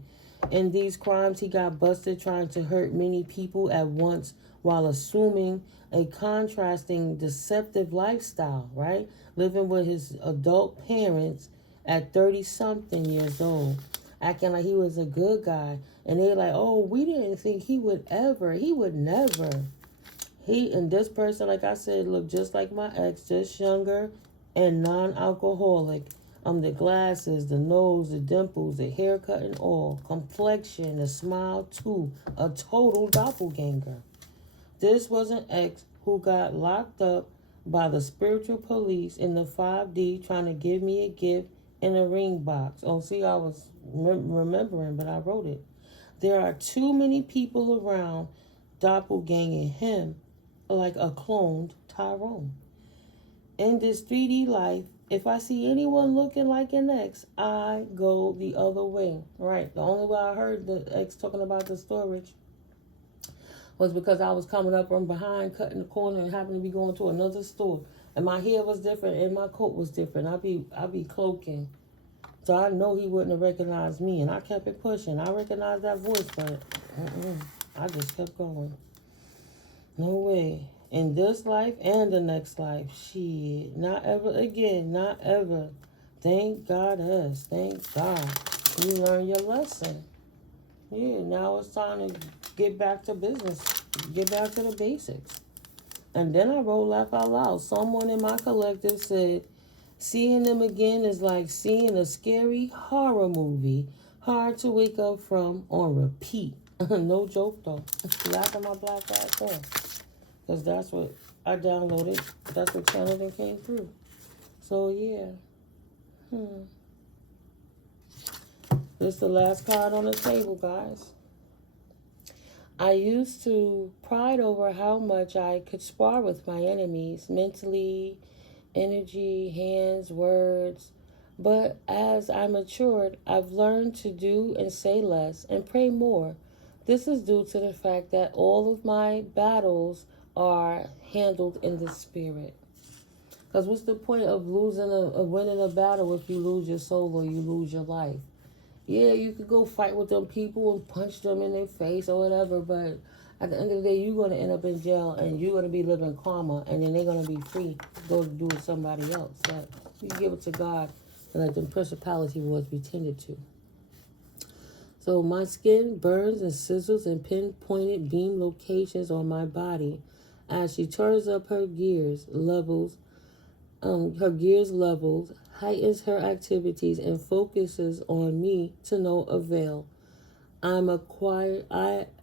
In these crimes, he got busted trying to hurt many people at once while assuming a contrasting, deceptive lifestyle, right? Living with his adult parents at 30-something years old, acting like he was a good guy. And they're like, oh, we didn't think he would never. And this person, like I said, looked just like my ex, just younger, and non-alcoholic. The glasses, the nose, the dimples, the haircut and all. Complexion, the smile too. A total doppelganger. This was an ex who got locked up by the spiritual police in the 5D trying to give me a gift in a ring box. Oh, see, I was remembering, but I wrote it. There are too many people around doppelganging him like a cloned Tyrone. In this 3D life, if I see anyone looking like an ex, I go the other way. Right. The only way I heard the ex talking about the storage was because I was coming up from behind, cutting the corner, and happened to be going to another store. And my hair was different and my coat was different. I be cloaking. So I know he wouldn't have recognized me. And I kept it pushing. I recognized that voice, but I just kept going. No way. In this life and the next life. Shit. Not ever again. Not ever. Thank God. Thank God. You learned your lesson. Yeah, now it's time to get back to business. Get back to the basics. And then I wrote laugh out loud. Someone in my collective said, seeing them again is like seeing a scary horror movie, hard to wake up from on repeat. No joke though. Laughing my black ass off. Because that's what I downloaded. That's what channeled and came through. So yeah. This is the last card on the table, guys. I used to pride over how much I could spar with my enemies, mentally, energy, hands, words. But as I matured, I've learned to do and say less and pray more. This is due to the fact that all of my battles are handled in the spirit. Because what's the point of winning a battle if you lose your soul or you lose your life? Yeah, you could go fight with them people and punch them in their face or whatever, but at the end of the day, you're going to end up in jail and you're going to be living karma, and then they're going to be free to go do it with somebody else. So you give it to God and let them principality wars be tended to. So my skin burns and sizzles in pinpointed beam locations on my body as she turns up her gears levels, heightens her activities, and focuses on me to no avail. I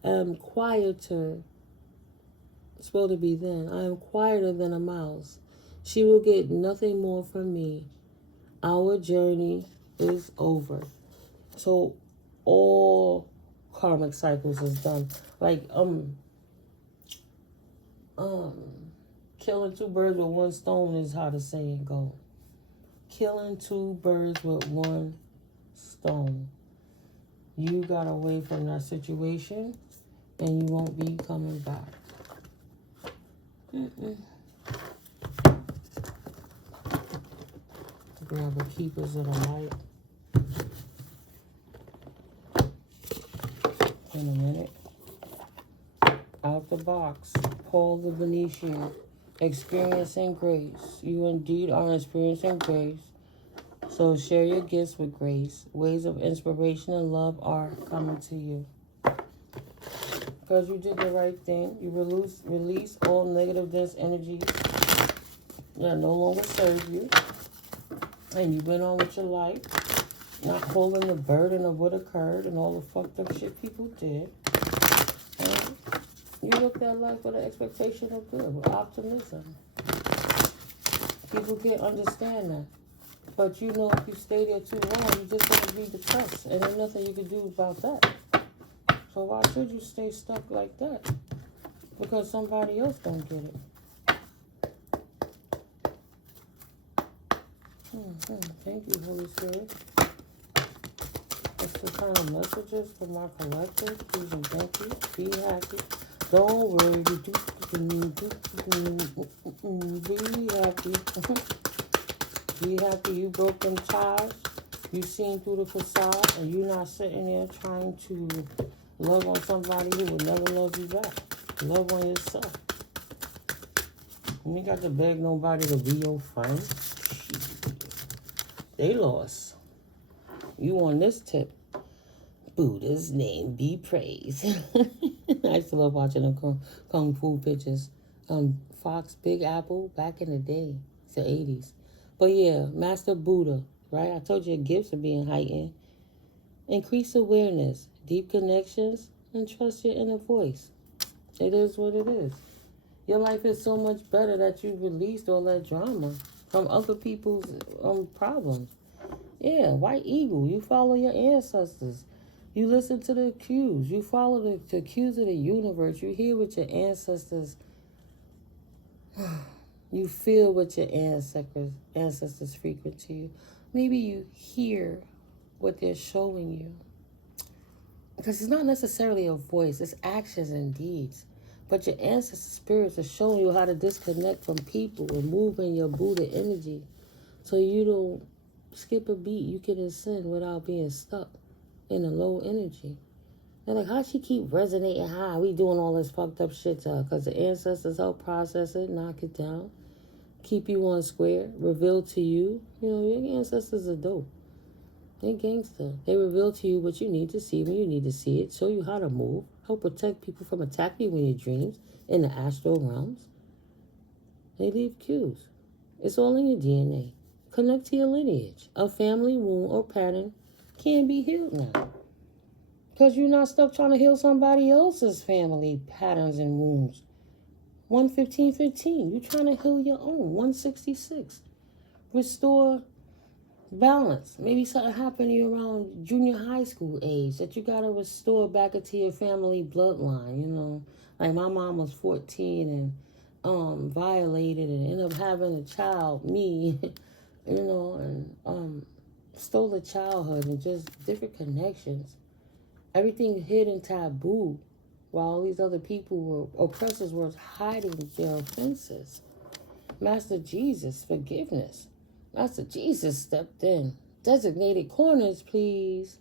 am quieter. It's supposed to be then. I am quieter than a mouse. She will get nothing more from me. Our journey is over. So all karmic cycles is done. Like killing two birds with one stone is how the saying go. Killing two birds with one stone. You got away from that situation and you won't be coming back. Grab the keepers of the light. In a minute. Out the box. Paul the Venetian. Experiencing grace. You indeed are experiencing grace. So share your gifts with grace. Ways of inspiration and love are coming to you. Because you did the right thing. You release all negative dense energies that no longer serve you. And you went on with your life. Not holding the burden of what occurred and all the fucked up shit people did. And you looked at life with an expectation of good, with optimism. People can't understand that. But you know, if you stay there too long, you're just going to be depressed. And there's nothing you can do about that. So why should you stay stuck like that? Because somebody else don't get it. Thank you, Holy Spirit. That's the kind of messages from our collective. Please and thank you. Be happy. Don't worry. Be happy. Be happy you broke them ties. You seen through the facade, and you're not sitting there trying to love on somebody who will never love you back. Love on yourself. You ain't got to beg nobody to be your friend. They lost. You on this tip. Buddha's name be praised. I used to love watching them kung fu pictures. Fox, Big Apple, back in the day. It's the 80s. But yeah, Master Buddha, right? I told you your gifts are being heightened. Increase awareness, deep connections, and trust your inner voice. It is what it is. Your life is so much better that you released all that drama from other people's problems. Yeah, white eagle, you follow your ancestors. You listen to the cues. You follow the cues of the universe. You hear what your ancestors... You feel what your ancestors frequent to you. Maybe you hear what they're showing you. Because it's not necessarily a voice. It's actions and deeds. But your ancestor spirits are showing you how to disconnect from people and move in your Buddha energy. So you don't skip a beat. You can ascend without being stuck in a low energy. They're like, how she keep resonating high? We doing all this fucked up shit to her because the ancestors help process it, knock it down, keep you on square, reveal to you. You know, your ancestors are dope. They gangster. They reveal to you what you need to see when you need to see it, show you how to move, help protect people from attacking you in your dreams, in the astral realms. They leave cues. It's all in your DNA. Connect to your lineage. A family wound or pattern can be healed now. Because you're not stuck trying to heal somebody else's family patterns and wounds. 115:15. You're trying to heal your own. 166. Restore balance. Maybe something happened to you around junior high school age that you got to restore back into your family bloodline. You know, like my mom was 14 and violated and ended up having a child, me, you know, and stole a childhood and just different connections. Everything hidden taboo while all these other people were oppressors were hiding their offenses. Master Jesus, forgiveness. Master Jesus stepped in. Designated corners, please.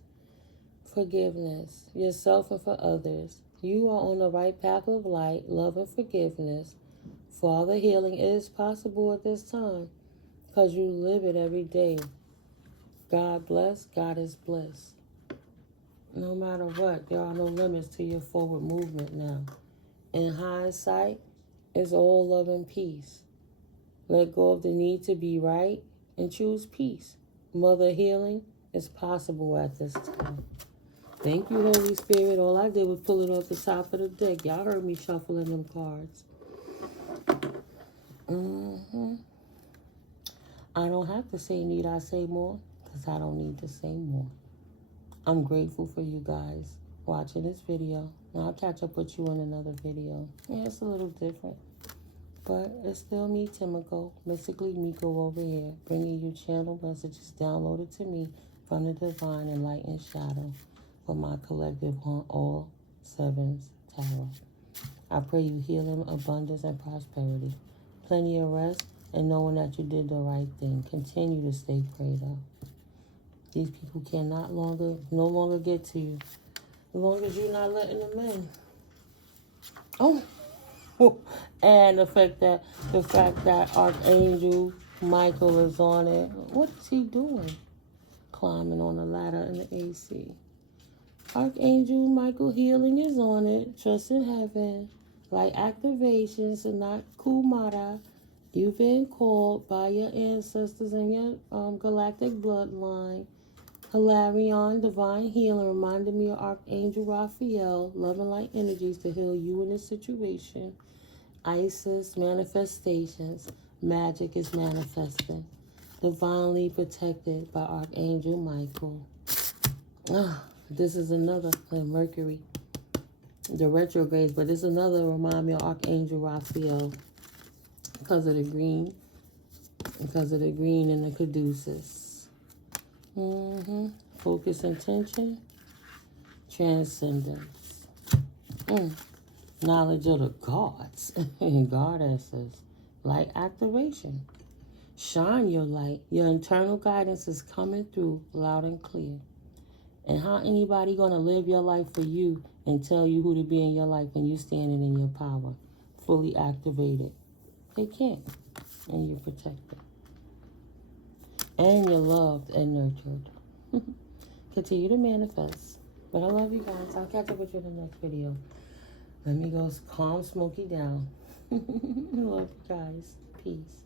Forgiveness. Yourself and for others. You are on the right path of light, love, and forgiveness. Father, healing is possible at this time because you live it every day. God bless. God is bliss. No matter what, there are no limits to your forward movement now. In hindsight, it's all love and peace. Let go of the need to be right and choose peace. Mother healing is possible at this time. Thank you, Holy Spirit. All I did was pull it off the top of the deck. Y'all heard me shuffling them cards. I don't have to say, need I say more? Because I don't need to say more. I'm grateful for you guys watching this video. And I'll catch up with you in another video. Yeah, it's a little different. But it's still me, Timiko, Mystically Miko over here, bringing you channel messages downloaded to me from the Divine and Light and Shadow for my collective on all sevens tarot. I pray you healing, abundance, and prosperity. Plenty of rest and knowing that you did the right thing. Continue to stay prayed up. These people cannot no longer get to you. As long as you're not letting them in. Oh. And the fact that Archangel Michael is on it. What is he doing? Climbing on the ladder in the AC. Archangel Michael healing is on it. Trust in heaven. Like activations and not Kumara. You've been called by your ancestors and your galactic bloodline. Hilarion, divine healing, reminded me of Archangel Raphael, love and light energies to heal you in this situation. Isis, manifestations, magic is manifesting. Divinely protected by Archangel Michael. This is another Mercury. The retrogrades, but this is another remind me of Archangel Raphael because of the green. Because of the green and the caduceus. Focus, intention, transcendence. Knowledge of the gods and goddesses. Light activation. Shine your light. Your internal guidance is coming through loud and clear. And how anybody going to live your life for you and tell you who to be in your life when you're standing in your power, fully activated? They can't. And you're protected. And you're loved and nurtured. Continue to manifest. But I love you guys. I'll catch up with you in the next video. Let me go calm Smokey down. Love you guys. Peace.